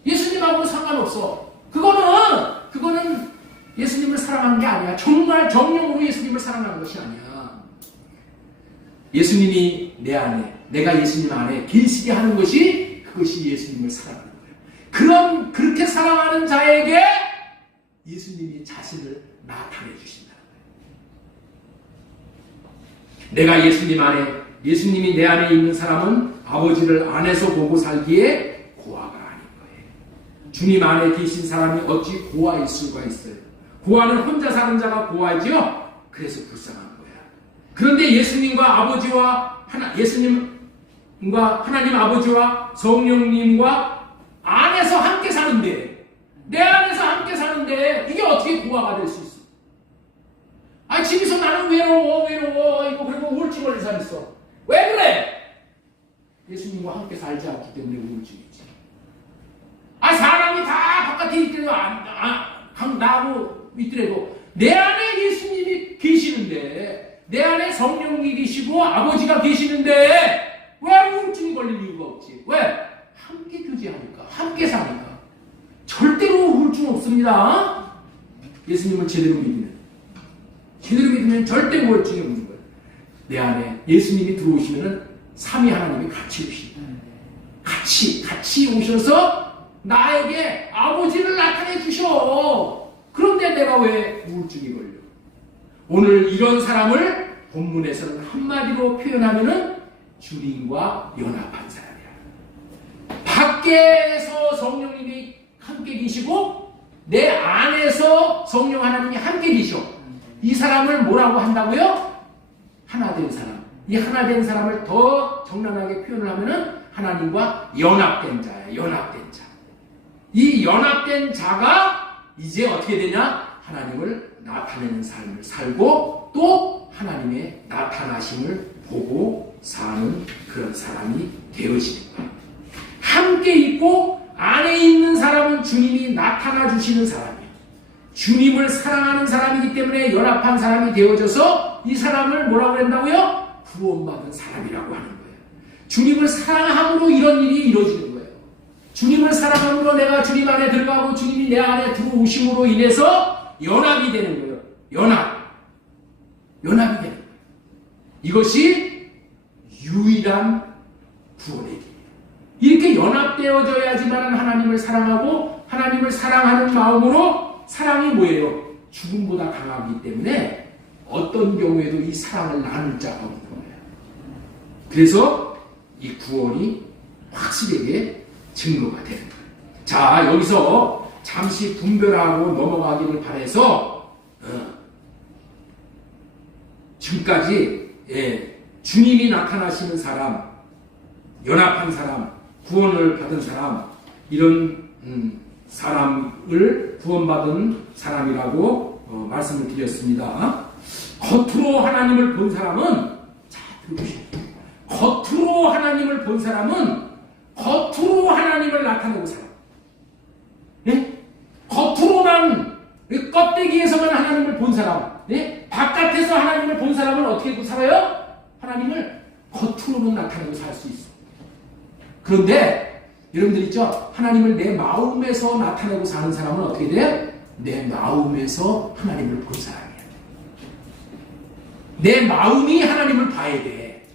예수님하고는 상관없어. 그거는 예수님을 사랑하는 게 아니야. 정말 정령으로 예수님을 사랑하는 것이 아니야. 예수님이 내 안에, 내가 예수님 안에 계시게 하는 것이 그것이 예수님을 사랑하는 거예요. 그렇게 사랑하는 자에게 예수님이 자신을 나타내 주신다는 거예요. 내가 예수님 안에, 예수님이 내 안에 있는 사람은 아버지를 안에서 보고 살기에 고아가 아닌 거예요. 주님 안에 계신 사람이 어찌 고아일 수가 있어요? 고아는 혼자 사는 자가 고아지요? 그래서 불쌍한 거야. 그런데 예수님과 아버지와 예수님과 하나님 아버지와 성령님과 안에서 함께 사는데, 내 안에서 함께 사는데 이게 어떻게 고아가 될 수 있어? 아, 집에서 나는 외로워 이거 그리고 우울증 걸린 사람 있어. 왜 그래? 예수님과 함께 살지 않기 때문에 우울증이지. 아, 사람이 다 바깥에 있더라도 나하고 있더라도 내 안에 예수님이 계시는데, 내 안에 성령이 계시고 아버지가 계시는데 왜 우울증이 걸릴 이유가 없지? 왜? 함께 교제하니까, 함께 사니까. 절대로 우울증 없습니다. 예수님을 제대로 믿으면 절대 우울증이 없는 거예요. 내 안에 예수님이 들어오시면은 삼위 하나님이 같이 오십니다. 같이 오셔서 나에게 아버지를 나타내 주셔. 그런데 내가 왜 우울증이 걸려? 오늘 이런 사람을 본문에서는 한마디로 표현하면은 주님과 연합한 사람이야. 밖에서 성령님이 함께 계시고 내 안에서 성령 하나님이 함께 계셔. 이 사람을 뭐라고 한다고요? 하나된 사람. 이 하나된 사람을 더 적나라하게 표현을 하면은 하나님과 연합된 자야. 연합된 자. 이 연합된 자가 이제 어떻게 되냐? 하나님을 나타내는 삶을 살고 또 하나님의 나타나심을 보고 사는 그런 사람이 되어지는 거예요. 함께 있고 안에 있는 사람은 주님이 나타나 주시는 사람이에요. 주님을 사랑하는 사람이기 때문에 연합한 사람이 되어져서 이 사람을 뭐라고 한다고요? 구원받은 사람이라고 하는 거예요. 주님을 사랑함으로 이런 일이 이루어지는 거예요. 주님을 사랑함으로 내가 주님 안에 들어가고 주님이 내 안에 들어오심으로 인해서 연합이 되는 거예요. 연합이 되는 거예요. 이것이 유일한 구원의 길이에요. 이렇게 연합되어져야지만 하나님을 사랑하고 하나님을 사랑하는 마음으로 사랑이 뭐예요? 죽음보다 강하기 때문에 어떤 경우에도 이 사랑을 나눌 자가 없는 거예요. 그래서 이 구원이 확실하게 증거가 되는 거예요. 자, 여기서 잠시 분별하고 넘어가기를 바라서 지금까지 주님이 나타나시는 사람, 연합한 사람, 구원을 받은 사람, 이런 사람을 구원받은 사람이라고 말씀을 드렸습니다. 겉으로 하나님을 본 사람은, 자, 들어보십시오. 겉으로 하나님을 본 사람은 겉으로 하나님을 나타내고 살아요. 네? 겉으로만, 껍데기에서만 하나님을 본 사람, 네? 바깥에서 하나님을 본 사람은 어떻게 살아요? 하나님을 겉으로는 나타내고 살 수 있어. 그런데 여러분들 있죠? 하나님을 내 마음에서 나타내고 사는 사람은 어떻게 돼요? 내 마음에서 하나님을 본 사람이야. 내 마음이 하나님을 봐야 돼.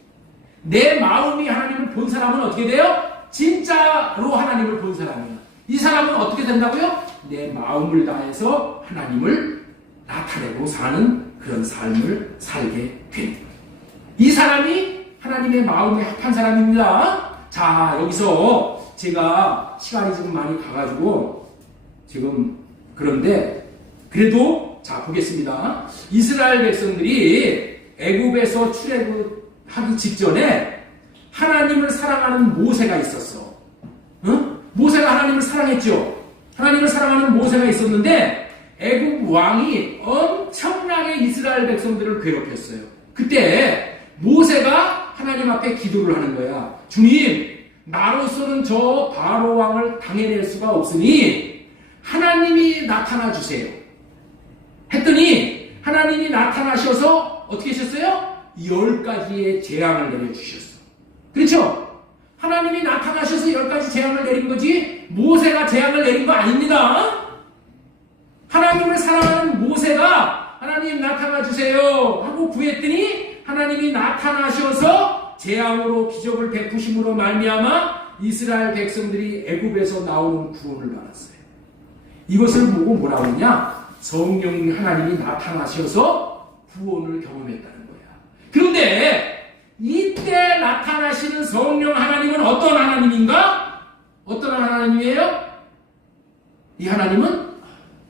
내 마음이 하나님을 본 사람은 어떻게 돼요? 진짜로 하나님을 본 사람이야. 이 사람은 어떻게 된다고요? 내 마음을 다해서 하나님을 나타내고 사는 그런 삶을 살게 되는 거예요. 이 사람이 하나님의 마음에 합한 사람입니다. 자, 여기서 제가 시간이 지금 많이 가가지고 지금 그런데 그래도 자 보겠습니다. 이스라엘 백성들이 애굽에서 출애굽하기 직전에 하나님을 사랑하는 모세가 있었어. 응? 모세가 하나님을 사랑했죠. 하나님을 사랑하는 모세가 있었는데 애굽 왕이 엄청나게 이스라엘 백성들을 괴롭혔어요. 그때 모세가 하나님 앞에 기도를 하는 거야. 주님, 나로서는 저 바로 왕을 당해낼 수가 없으니 하나님이 나타나 주세요. 했더니 하나님이 나타나셔서 어떻게 하셨어요? 10가지의 재앙을 내려주셨어. 그렇죠? 하나님이 나타나셔서 10가지 재앙을 내린 거지 모세가 재앙을 내린 거 아닙니다. 하나님을 사랑하는 모세가 하나님 나타나 주세요 하고 구했더니 하나님이 나타나셔서 재앙으로 기적을 베푸심으로 말미암아 이스라엘 백성들이 애굽에서 나오는 구원을 받았어요. 이것을 보고 뭐라고 하냐? 성령 하나님이 나타나셔서 구원을 경험했다는 거야. 그런데 이때 나타나시는 성령 하나님은 어떤 하나님인가? 어떤 하나님이에요? 이 하나님은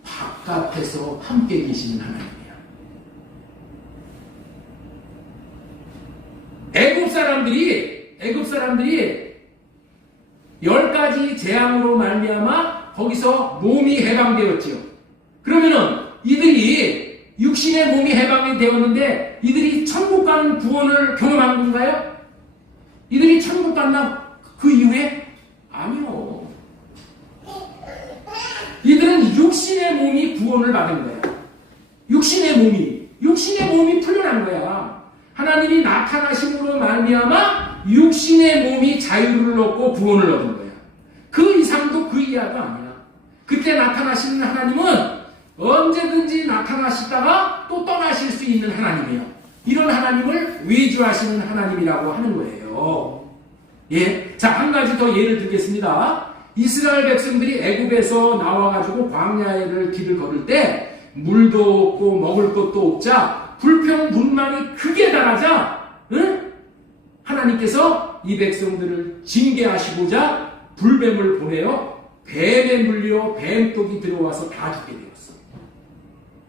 바깥에서 함께 계시는 하나님이야. 애굽 사람들이 10가지 재앙으로 말미암아 거기서 몸이 해방되었지요. 그러면은 이들이 육신의 몸이 해방이 되었는데 이들이 천국 가는 구원을 경험한 건가요? 이들이 천국 갔나 그 이후에? 아니요. 이들은 육신의 몸이 구원을 받은 거야. 육신의 몸이 풀려난 거야. 하나님이 나타나심으로 말미암아 육신의 몸이 자유를 얻고 구원을 얻은 거야. 그 이상도 그 이하도 아니야. 그때 나타나시는 하나님은 언제든지 나타나시다가 또 떠나실 수 있는 하나님이에요. 이런 하나님을 외주하시는 하나님이라고 하는 거예요. 예, 자, 한 가지 더 예를 들겠습니다. 이스라엘 백성들이 애굽에서 나와가지고 광야를 길을 걸을 때 물도 없고 먹을 것도 없자 불평불만이 크게 달하자 하나님께서 이 백성들을 징계하시고자 불뱀을 보내어 뱀에 물려 뱀독이 들어와서 다 죽게 되었어.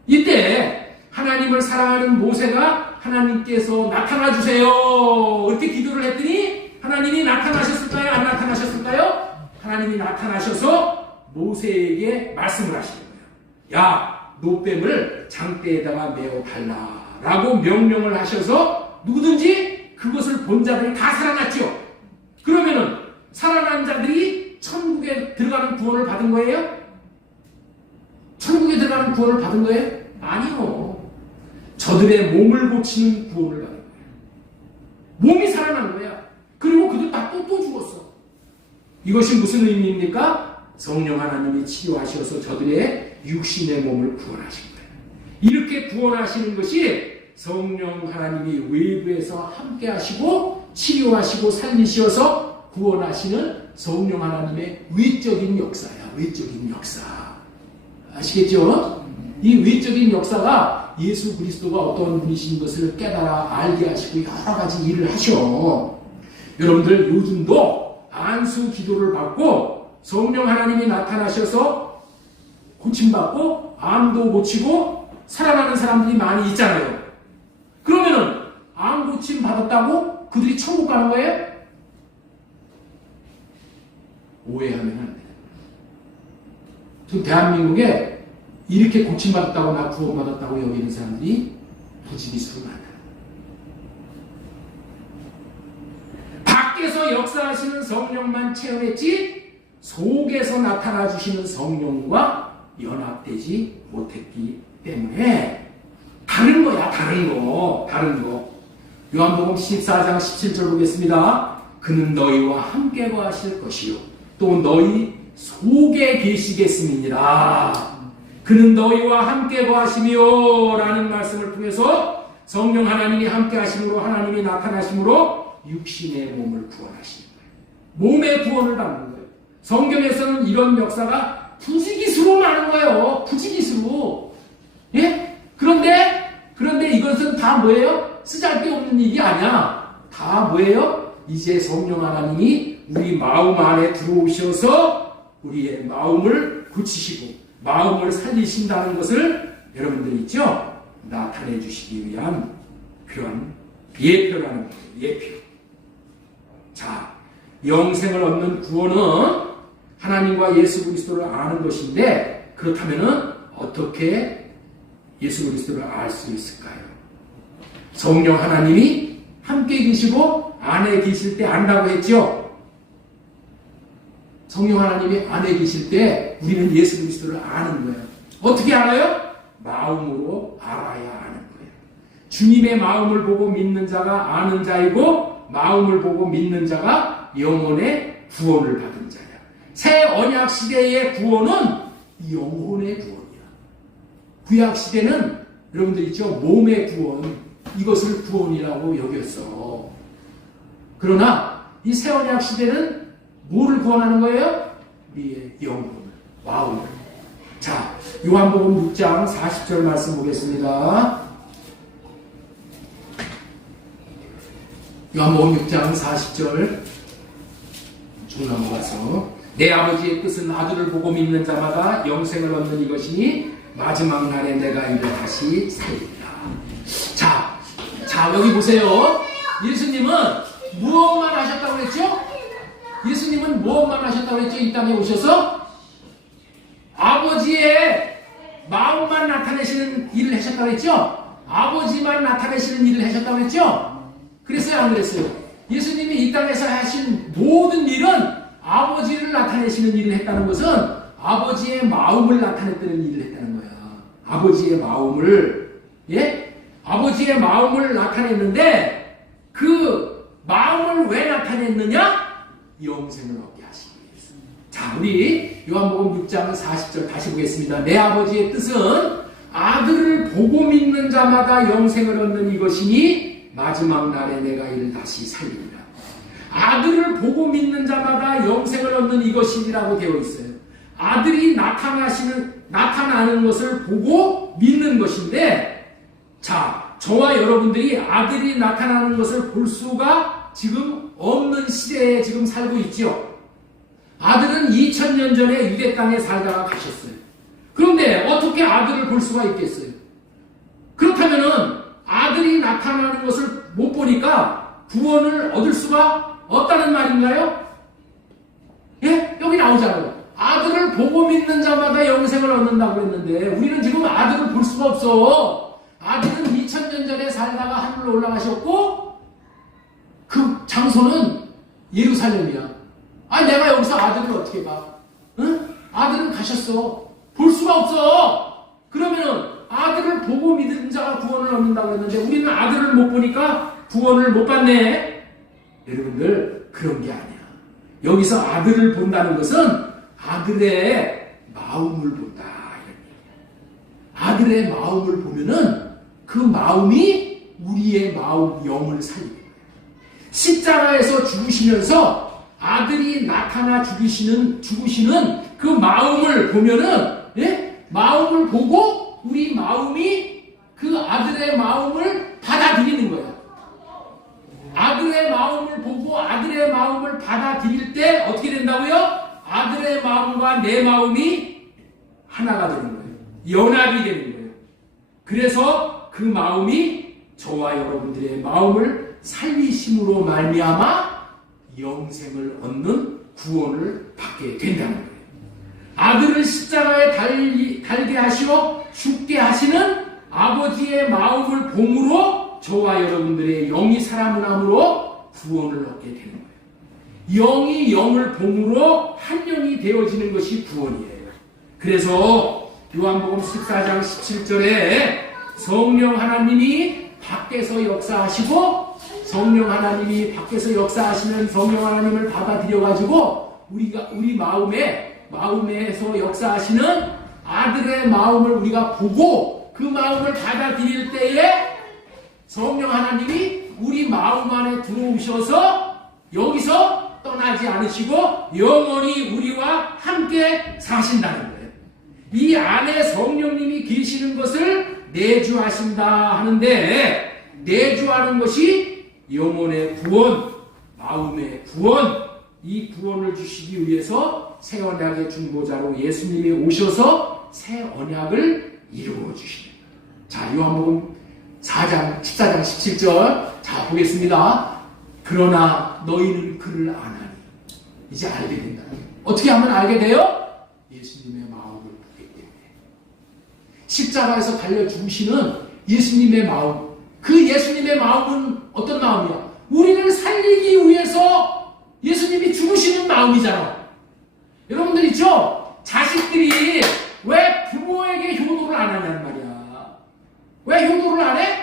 이때 하나님을 사랑하는 모세가 하나님께서 나타나 주세요 이렇게 기도를 했더니 하나님이 나타나셨을까요? 안 나타나셨을까요? 하나님이 나타나셔서 모세에게 말씀을 하시는 거예요. 야, 노뱀을 장대에다가 메어 달라라고 명령을 하셔서 누구든지 그것을 본 자들이 다 살아났죠. 그러면은 살아난 자들이 천국에 들어가는 구원을 받은 거예요? 천국에 들어가는 구원을 받은 거예요? 아니요. 저들의 몸을 고치는 구원을 받은 거예요. 몸이 살아난 거야. 그리고 그들 다 또 죽었어. 이것이 무슨 의미입니까? 성령 하나님이 치료하셔서 저들의 육신의 몸을 구원하신 거예요. 이렇게 구원하시는 것이 성령 하나님이 외부에서 함께 하시고 치료하시고 살리셔서 구원하시는 성령 하나님의 외적인 역사야. 외적인 역사. 아시겠죠? 이 외적인 역사가 예수 그리스도가 어떤 분이신 것을 깨달아 알게 하시고 여러 가지 일을 하셔. 여러분들 요즘도 안수 기도를 받고 성령 하나님이 나타나셔서 고침받고 암도 고치고 살아나는 사람들이 많이 있잖아요. 그러면은 암 고침 받았다고 그들이 천국 가는 거예요? 오해하면 안 돼요. 지금 대한민국에 이렇게 고침받았다고 나 구원받았다고 여기는 사람들이 부지기수로 많다. 밖에서 역사하시는 성령만 체험했지 속에서 나타나 주시는 성령과 연합되지 못했기 때문에 다른 거야. 다른 거. 요한복음 14장 17절 보겠습니다. 그는 너희와 함께 거하실 것이요 또 너희 속에 계시겠음이니라. 그는 너희와 함께 거하시며 라는 말씀을 통해서 성령 하나님이 함께 하심으로 하나님이 나타나심으로 육신의 몸을 구원하시는 거예요. 몸의 구원을 받는 거예요. 성경에서는 이런 역사가 부지기수로 많은 거예요. 부지기수로. 예? 그런데 이것은 다 뭐예요? 쓰잘데없는 일이 아니야. 다 뭐예요? 이제 성령 하나님이 우리 마음 안에 들어오셔서 우리의 마음을 고치시고 마음을 살리신다는 것을 여러분들 있죠? 나타내 주시기 위한 그런 예표라는 거예요. 예표. 자, 영생을 얻는 구원은 하나님과 예수 그리스도를 아는 것인데 그렇다면 어떻게 예수 그리스도를 알 수 있을까요? 성령 하나님이 함께 계시고 안에 계실 때 안다고 했죠? 성령 하나님이 안에 계실 때 우리는 예수 그리스도를 아는 거예요. 어떻게 알아요? 마음으로 알아야 아는 거예요. 주님의 마음을 보고 믿는 자가 아는 자이고 마음을 보고 믿는 자가 영혼의 구원을 받은 자야. 새 언약 시대의 구원은 영혼의 구원이야. 구약 시대는 여러분들 있죠? 몸의 구원, 이것을 구원이라고 여겼어. 그러나 이 새 언약 시대는 뭐를 구원하는 거예요? 우리의 영혼을, 마음을. 자, 요한복음 6장 40절 말씀 보겠습니다. 요한복음 6장 40절 쭉 넘어가서 내 아버지의 뜻은 아들을 보고 믿는 자마다 영생을 얻는 이것이니 마지막 날에 내가 이를 다시 살리리라. 자 여기 보세요. 예수님은 무엇만 하셨다고 했죠? 예수님은 무엇만 하셨다고 했죠? 이 땅에 오셔서 아버지의 마음만 나타내시는 일을 하셨다고 했죠? 아버지만 나타내시는 일을 하셨다고 했죠? 그랬어요? 안 그랬어요? 예수님이 이 땅에서 하신 모든 일은 아버지를 나타내시는 일을 했다는 것은 아버지의 마음을 나타냈다는 일을 했다는 거야. 아버지의 마음을, 아버지의 마음을 나타냈는데 그 마음을 왜 나타냈느냐? 영생을 얻게 하시기 위해서. 자, 우리 요한복음 6장 40절 다시 보겠습니다. 내 아버지의 뜻은 아들을 보고 믿는 자마다 영생을 얻는 이것이니 마지막 날에 내가 이를 다시 살리리라. 아들을 보고 믿는 자마다 영생을 얻는 이것이라고 되어 있어요. 아들이 나타나는 것을 보고 믿는 것인데, 자, 저와 여러분들이 아들이 나타나는 것을 볼 수가 지금 없는 시대에 지금 살고 있죠. 아들은 2000년 전에 유대 땅에 살다가 가셨어요. 그런데 어떻게 아들을 볼 수가 있겠어요? 그렇다면은 아들이 나타나는 것을 못 보니까 구원을 얻을 수가 없다는 말인가요? 예? 여기 나오잖아요. 아들을 보고 믿는 자마다 영생을 얻는다고 했는데 우리는 지금 아들을 볼 수가 없어. 아들은 2000년 전에 살다가 하늘로 올라가셨고 그 장소는 예루살렘이야. 아니 내가 여기서 아들을 어떻게 봐? 응? 아들은 가셨어. 볼 수가 없어. 그러면은 아들을 보고 믿은 자가 구원을 얻는다고 했는데 우리는 아들을 못 보니까 구원을 못 받네. 여러분들 그런 게 아니야. 여기서 아들을 본다는 것은 아들의 마음을 본다 이런 얘기야. 아들의 마음을 보면은 그 마음이 우리의 마음 영을 살리는 거예요. 십자가에서 죽으시면서 아들이 나타나 죽으시는 그 마음을 보면은, 예? 마음을 보고 우리 마음이 그 아들의 마음을 받아들이는 거예요. 아들의 마음을 보고 아들의 마음을 받아들일 때 어떻게 된다고요? 아들의 마음과 내 마음이 하나가 되는 거예요. 연합이 되는 거예요. 그래서 그 마음이 저와 여러분들의 마음을 살리심으로 말미암아 영생을 얻는 구원을 받게 된다는 거예요. 아들을 십자가에 달게 하시어 죽게 하시는 아버지의 마음을 봄으로 저와 여러분들의 영이 살아남으로 구원을 얻게 되는 거예요. 영이 영을 봄으로 한 영이 되어지는 것이 구원이에요. 그래서 요한복음 14장 17절에 성령 하나님이 밖에서 역사하시고 성령 하나님이 밖에서 역사하시는 성령 하나님을 받아들여가지고 우리 마음에서 역사하시는 아들의 마음을 우리가 보고 그 마음을 받아들일 때에 성령 하나님이 우리 마음 안에 들어오셔서 여기서 떠나지 않으시고 영원히 우리와 함께 사신다는 거예요. 이 안에 성령님이 계시는 것을 내주하신다 하는데 내주하는 것이 영혼의 구원, 마음의 구원, 이 구원을 주시기 위해서 새 언약의 중보자로 예수님이 오셔서 새 언약을 이루어 주십니다. 자, 요한복음 14장 17절 자 보겠습니다. 그러나 너희는 그를 아나니 이제 알게 된다. 어떻게 하면 알게 돼요? 예수님의 마음을 보기 때문에. 십자가에서 달려 죽으시는 예수님의 마음, 그 예수님의 마음은 어떤 마음이야? 우리를 살리기 위해서 예수님이 죽으시는 마음이잖아. 여러분들 있죠? 자식들이 왜 부모에게 효도를 안 하냐는 말이야. 왜 효도를 안 해?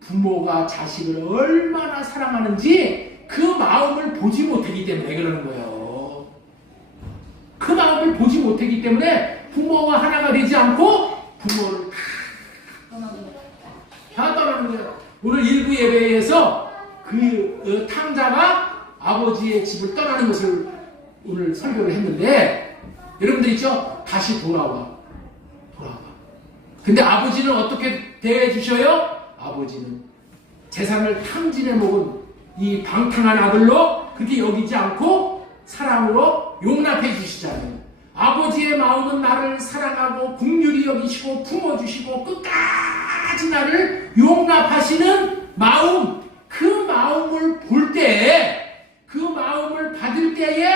부모가 자식을 얼마나 사랑하는지 그 마음을 보지 못하기 때문에 그러는 거예요. 그 마음을 보지 못하기 때문에 부모와 하나가 되지 않고 부모를 다 떠나는 거예요. 오늘 일부 예배에서 그 탕자가 아버지의 집을 떠나는 것을 오늘 설교를 했는데 여러분들 있죠? 다시 돌아와. 근데 아버지는 어떻게 대해 주셔요? 아버지는 재산을 탕진해 먹은 이 방탕한 아들로 그렇게 여기지 않고 사랑으로 용납해 주시잖아요. 아버지의 마음은 나를 사랑하고 긍휼히 여기시고 품어주시고 끝까지 나를 용납하시는 마음, 그 마음을 볼 때, 그 마음을 받을 때에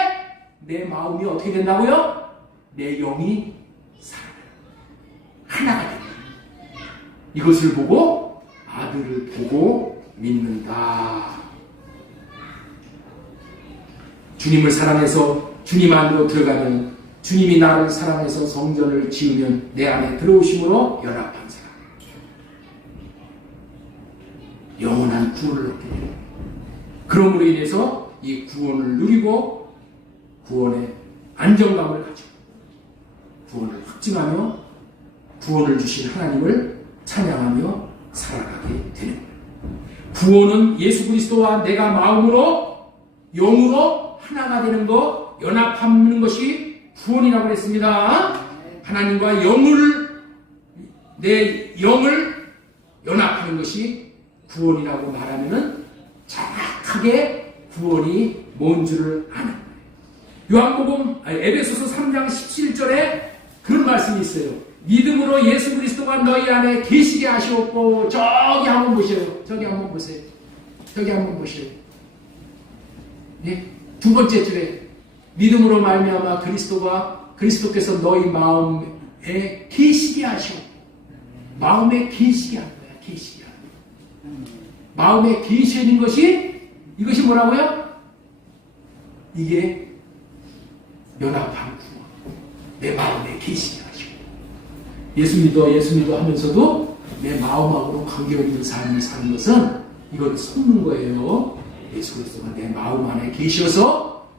내 마음이 어떻게 된다고요? 내 영이 살아나요. 하나가 됩니다. 이것을 보고 아들을 보고 믿는다. 주님을 사랑해서 주님 안으로 들어가면 주님이 나를 사랑해서 성전을 지으면 내 안에 들어오심으로 연합한 사람. 영원한 구원을 얻게 돼요. 그러므로 인해서 이 구원을 누리고 구원의 안정감을 가지고 구원을 확증하며 구원을 주신 하나님을 찬양하며 살아가게 되는 거예요. 구원은 예수 그리스도와 내가 마음으로 영으로 하나가 되는 거, 연합하는 것이 구원이라고 했습니다. 하나님과 내 영을 연합하는 것이 구원이라고 말하면은 정확하게 구원이 뭔 줄을 아는 거예요. 에베소서 3장 17절에 그런 말씀이 있어요. 믿음으로 예수 그리스도가 너희 안에 계시게 하시옵고. 저기 한번 보세요. 저기 한번 보세요. 저기 한번 보세요. 네? 두 번째 줄에 믿음으로 말미암아 그리스도께서 너희 마음에 계시게 하시오. 마음에 계시게 한 거야. 계시게 한 거야. 마음에 계시는 이것이 뭐라고요? 이게 연합한 구원. 내 마음에 계시게 하시오. 예수 믿어 하면서도 내 마음하고 관계를 있는 삶을 사는 것은 이걸 속는 거예요. 예수 그리스도가 내 마음 안에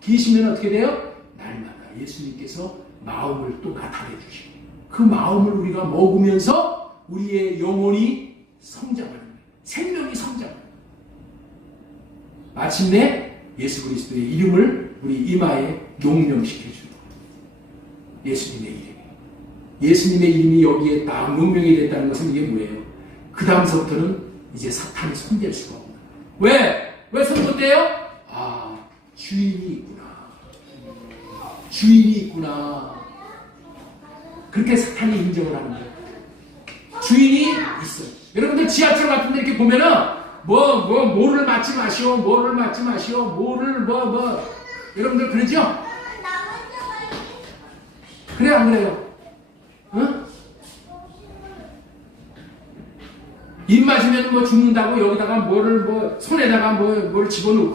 계시면 어떻게 돼요? 날마다 예수님께서 마음을 또 나타내 주시고 그 마음을 우리가 먹으면서 우리의 영혼이 성장하는 거예요. 생명이 성장하는 거예요. 마침내 예수 그리스도의 이름을 우리 이마에 용명시켜 주는 거예요. 예수님의 이름이. 예수님의 이름이 여기에 딱 명명이 됐다는 것은 이게 뭐예요? 그 다음서부터는 이제 사탄이 손댈 수가 없는 거예요. 왜 손 못 대요? 주인이 있구나. 주인이 있구나. 그렇게 사탄이 인정을 하는 거예요. 주인이 있어요. 여러분들 지하철 같은 데 이렇게 보면은 뭐를 맞지 마시오. 여러분들 그러죠? 그래 안 그래요? 응? 입 맞으면 죽는다고 여기다가 손에다가 뭘 집어넣고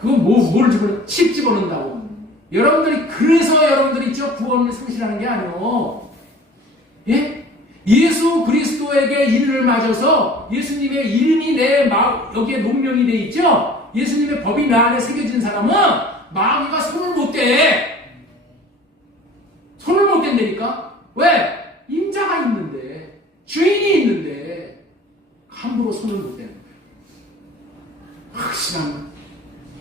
그거 뭘 칩 집어넣는다고. 여러분들이 그래서 여러분들이 구원을 상실하는 게 아니에요. 예? 예수 그리스도에게 이름을 맞아서 예수님의 이름이 내 마음 여기에 농명이 돼 있죠. 예수님의 법이 내 안에 새겨진 사람은 마귀가 손을 못 대. 손을 못 댄다니까. 왜? 임자가 있는데, 주인이 있는데 함부로 손을 못 대는 거예요. 확실한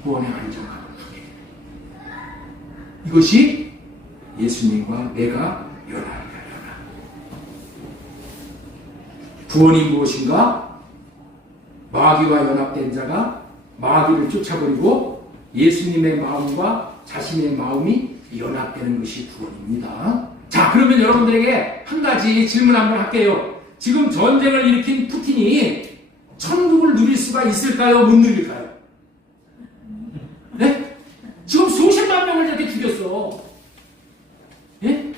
구원의 안정감을 두게. 이것이 예수님과 내가 연합이다. 구원이 무엇인가? 마귀와 연합된 자가 마귀를 쫓아버리고 예수님의 마음과 자신의 마음이 연합되는 것이 구원입니다. 자, 그러면 여러분들에게 한 가지 질문 한번 할게요. 지금 전쟁을 일으킨 푸틴이 천국을 누릴 수가 있을까요? 못 누릴까요? 네? 지금 수십만 명을 이렇게 죽였어. 예?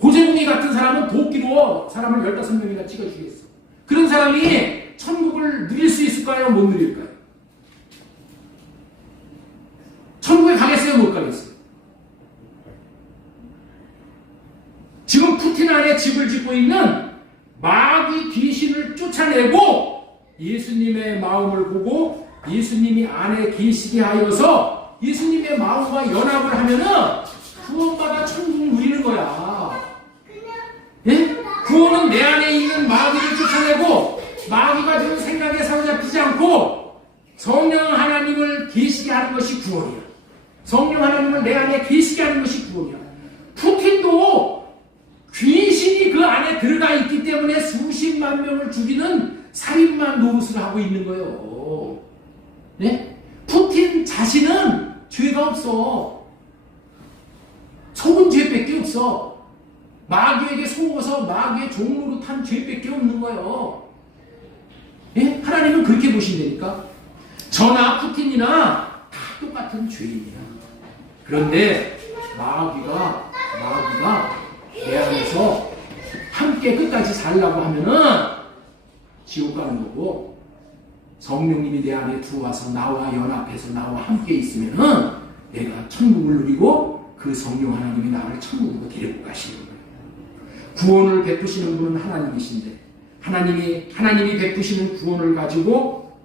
고재봉이 같은 사람은 도끼로 사람을 15명이나 찍어 죽였어. 그런 사람이 천국을 누릴 수 있을까요? 못 누릴까요? 천국에 가겠어요? 못 가겠어요? 지금 푸틴 안에 집을 짓고 있는 마귀 귀신을 쫓아내고 예수님의 마음을 보고 예수님이 안에 계시게 하여서 예수님의 마음과 연합을 하면은 구원받아 천국을 누리는 거야. 예? 구원은 내 안에 있는 마귀를 쫓아내고 마귀가 주는 생각에 사로잡히지 않고 성령 하나님을 계시게 하는 것이 구원이야. 성령 하나님을 내 안에 계시게 하는 것이 구원이야. 푸틴도 귀신이 그 안에 들어가 있기 때문에 수십만 명을 죽이는 살인만 노릇을 하고 있는 거예요. 네? 푸틴 자신은 죄가 없어. 속은 죄밖에 없어. 마귀에게 속어서 마귀의 종으로 탄 죄밖에 없는 거예요. 예? 하나님은 그렇게 보신다니까. 저나 푸틴이나 다 똑같은 죄인이야. 그런데 마귀가 내 안에서 함께 끝까지 살라고 하면은 지옥 가는 거고, 성령님이 내 안에 들어와서 나와 연합해서 나와 함께 있으면은 내가 천국을 누리고 그 성령 하나님이 나를 천국으로 데리고 가시는 거예요. 구원을 베푸시는 분은 하나님이신데 하나님이 베푸시는 구원을 가지고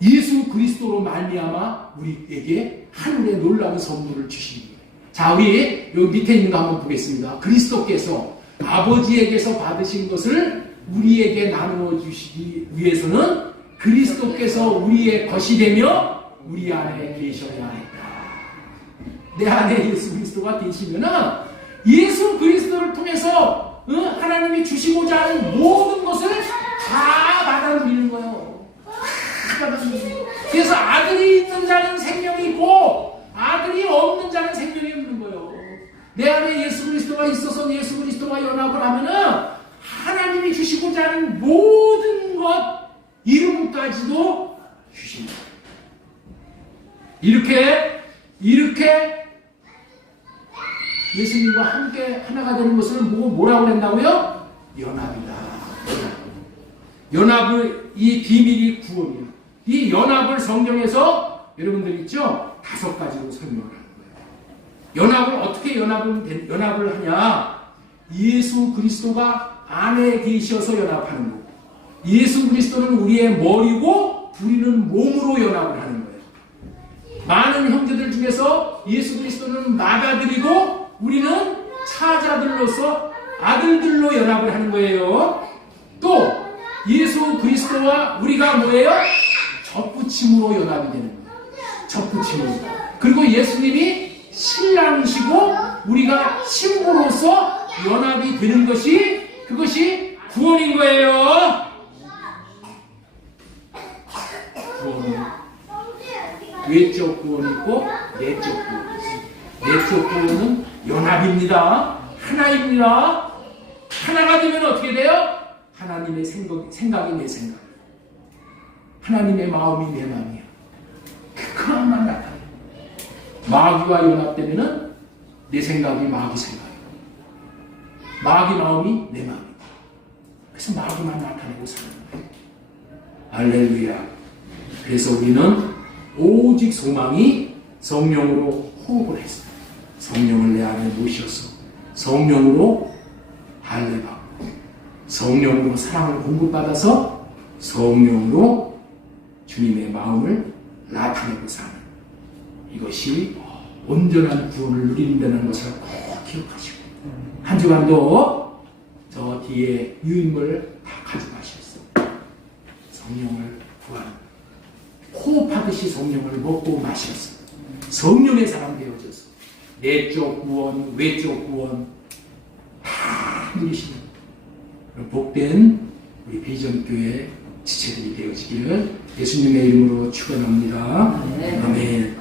예수 그리스도로 말미암아 우리에게 하늘의 놀라운 선물을 주시는 거예요. 자, 우리 여기 밑에 있는 거 한번 보겠습니다. 그리스도께서 아버지에게서 받으신 것을 우리에게 나누어 주시기 위해서는 그리스도께서 우리의 것이 되며 우리 안에 계셔야 한다. 내 안에 예수 그리스도가 계시면은 예수 그리스도를 통해서 하나님이 주시고자 하는 모든 것을 다 받아 누리는 거예요. 그래서 아들이 있는 자는 생명이 있고 아들이 없는 자는 생명이 없는 거예요. 내 안에 예수 그리스도가 있어서 예수 그리스도와 연합을 하면은 하나님이 주시고자 하는 모든 것 이름까지도 주신다. 이렇게 예수님과 함께 하나가 되는 것을 뭐라고 한다고요? 연합이다. 연합을 이 비밀이 구원이에요. 이 연합을 성경에서 여러분들 있죠? 5가지로 설명을 하는 거예요. 연합을 어떻게 연합을 하냐? 예수 그리스도가 안에 계셔서 연합하는 거고, 예수 그리스도는 우리의 머리고 우리는 몸으로 연합을 하는 거예요. 많은 형제들 중에서 예수 그리스도는 맏아들이고 우리는 차자들로서 아들들로 연합을 하는 거예요. 또 예수 그리스도와 우리가 뭐예요? 접붙임으로 연합이 되는 거예요. 접붙임으로. 그리고 예수님이 신랑이시고 우리가 신부로서 연합이 되는 것이 그것이 구원인 거예요. 구원은 외적 구원이 있고 내적 구원이 있어요. 내적 구원은 연합입니다. 하나입니다. 하나가 되면 어떻게 돼요? 하나님의 생각이 내 생각, 하나님의 마음이 내 마음이야. 그 마음만 나타나요. 마귀와 연합되면은 내 생각이 마귀 생각이고 마귀 마음이 내 마음이고, 그래서 마귀만 나타내고 사는 거예요. 할렐루야. 그래서 우리는 오직 소망이 성령으로 호흡을 했어요. 성령을 내 안에 모셔서 성령으로 할례받고 성령으로 사랑을 공급받아서 성령으로 주님의 마음을 나타내고 사는, 이것이 온전한 구원을 누린다는 것을 꼭 기억하시고, 한 주간도 저 뒤에 유인물 다 가져가셨어요. 성령을 구하는, 호흡하듯이 성령을 먹고 마셨어요. 성령의 사람 되어져서 내적 구원, 외적 구원 다 누리시는 복된 우리 비전교회 지체들이 되어지기를 예수님의 이름으로 축원합니다. 아멘.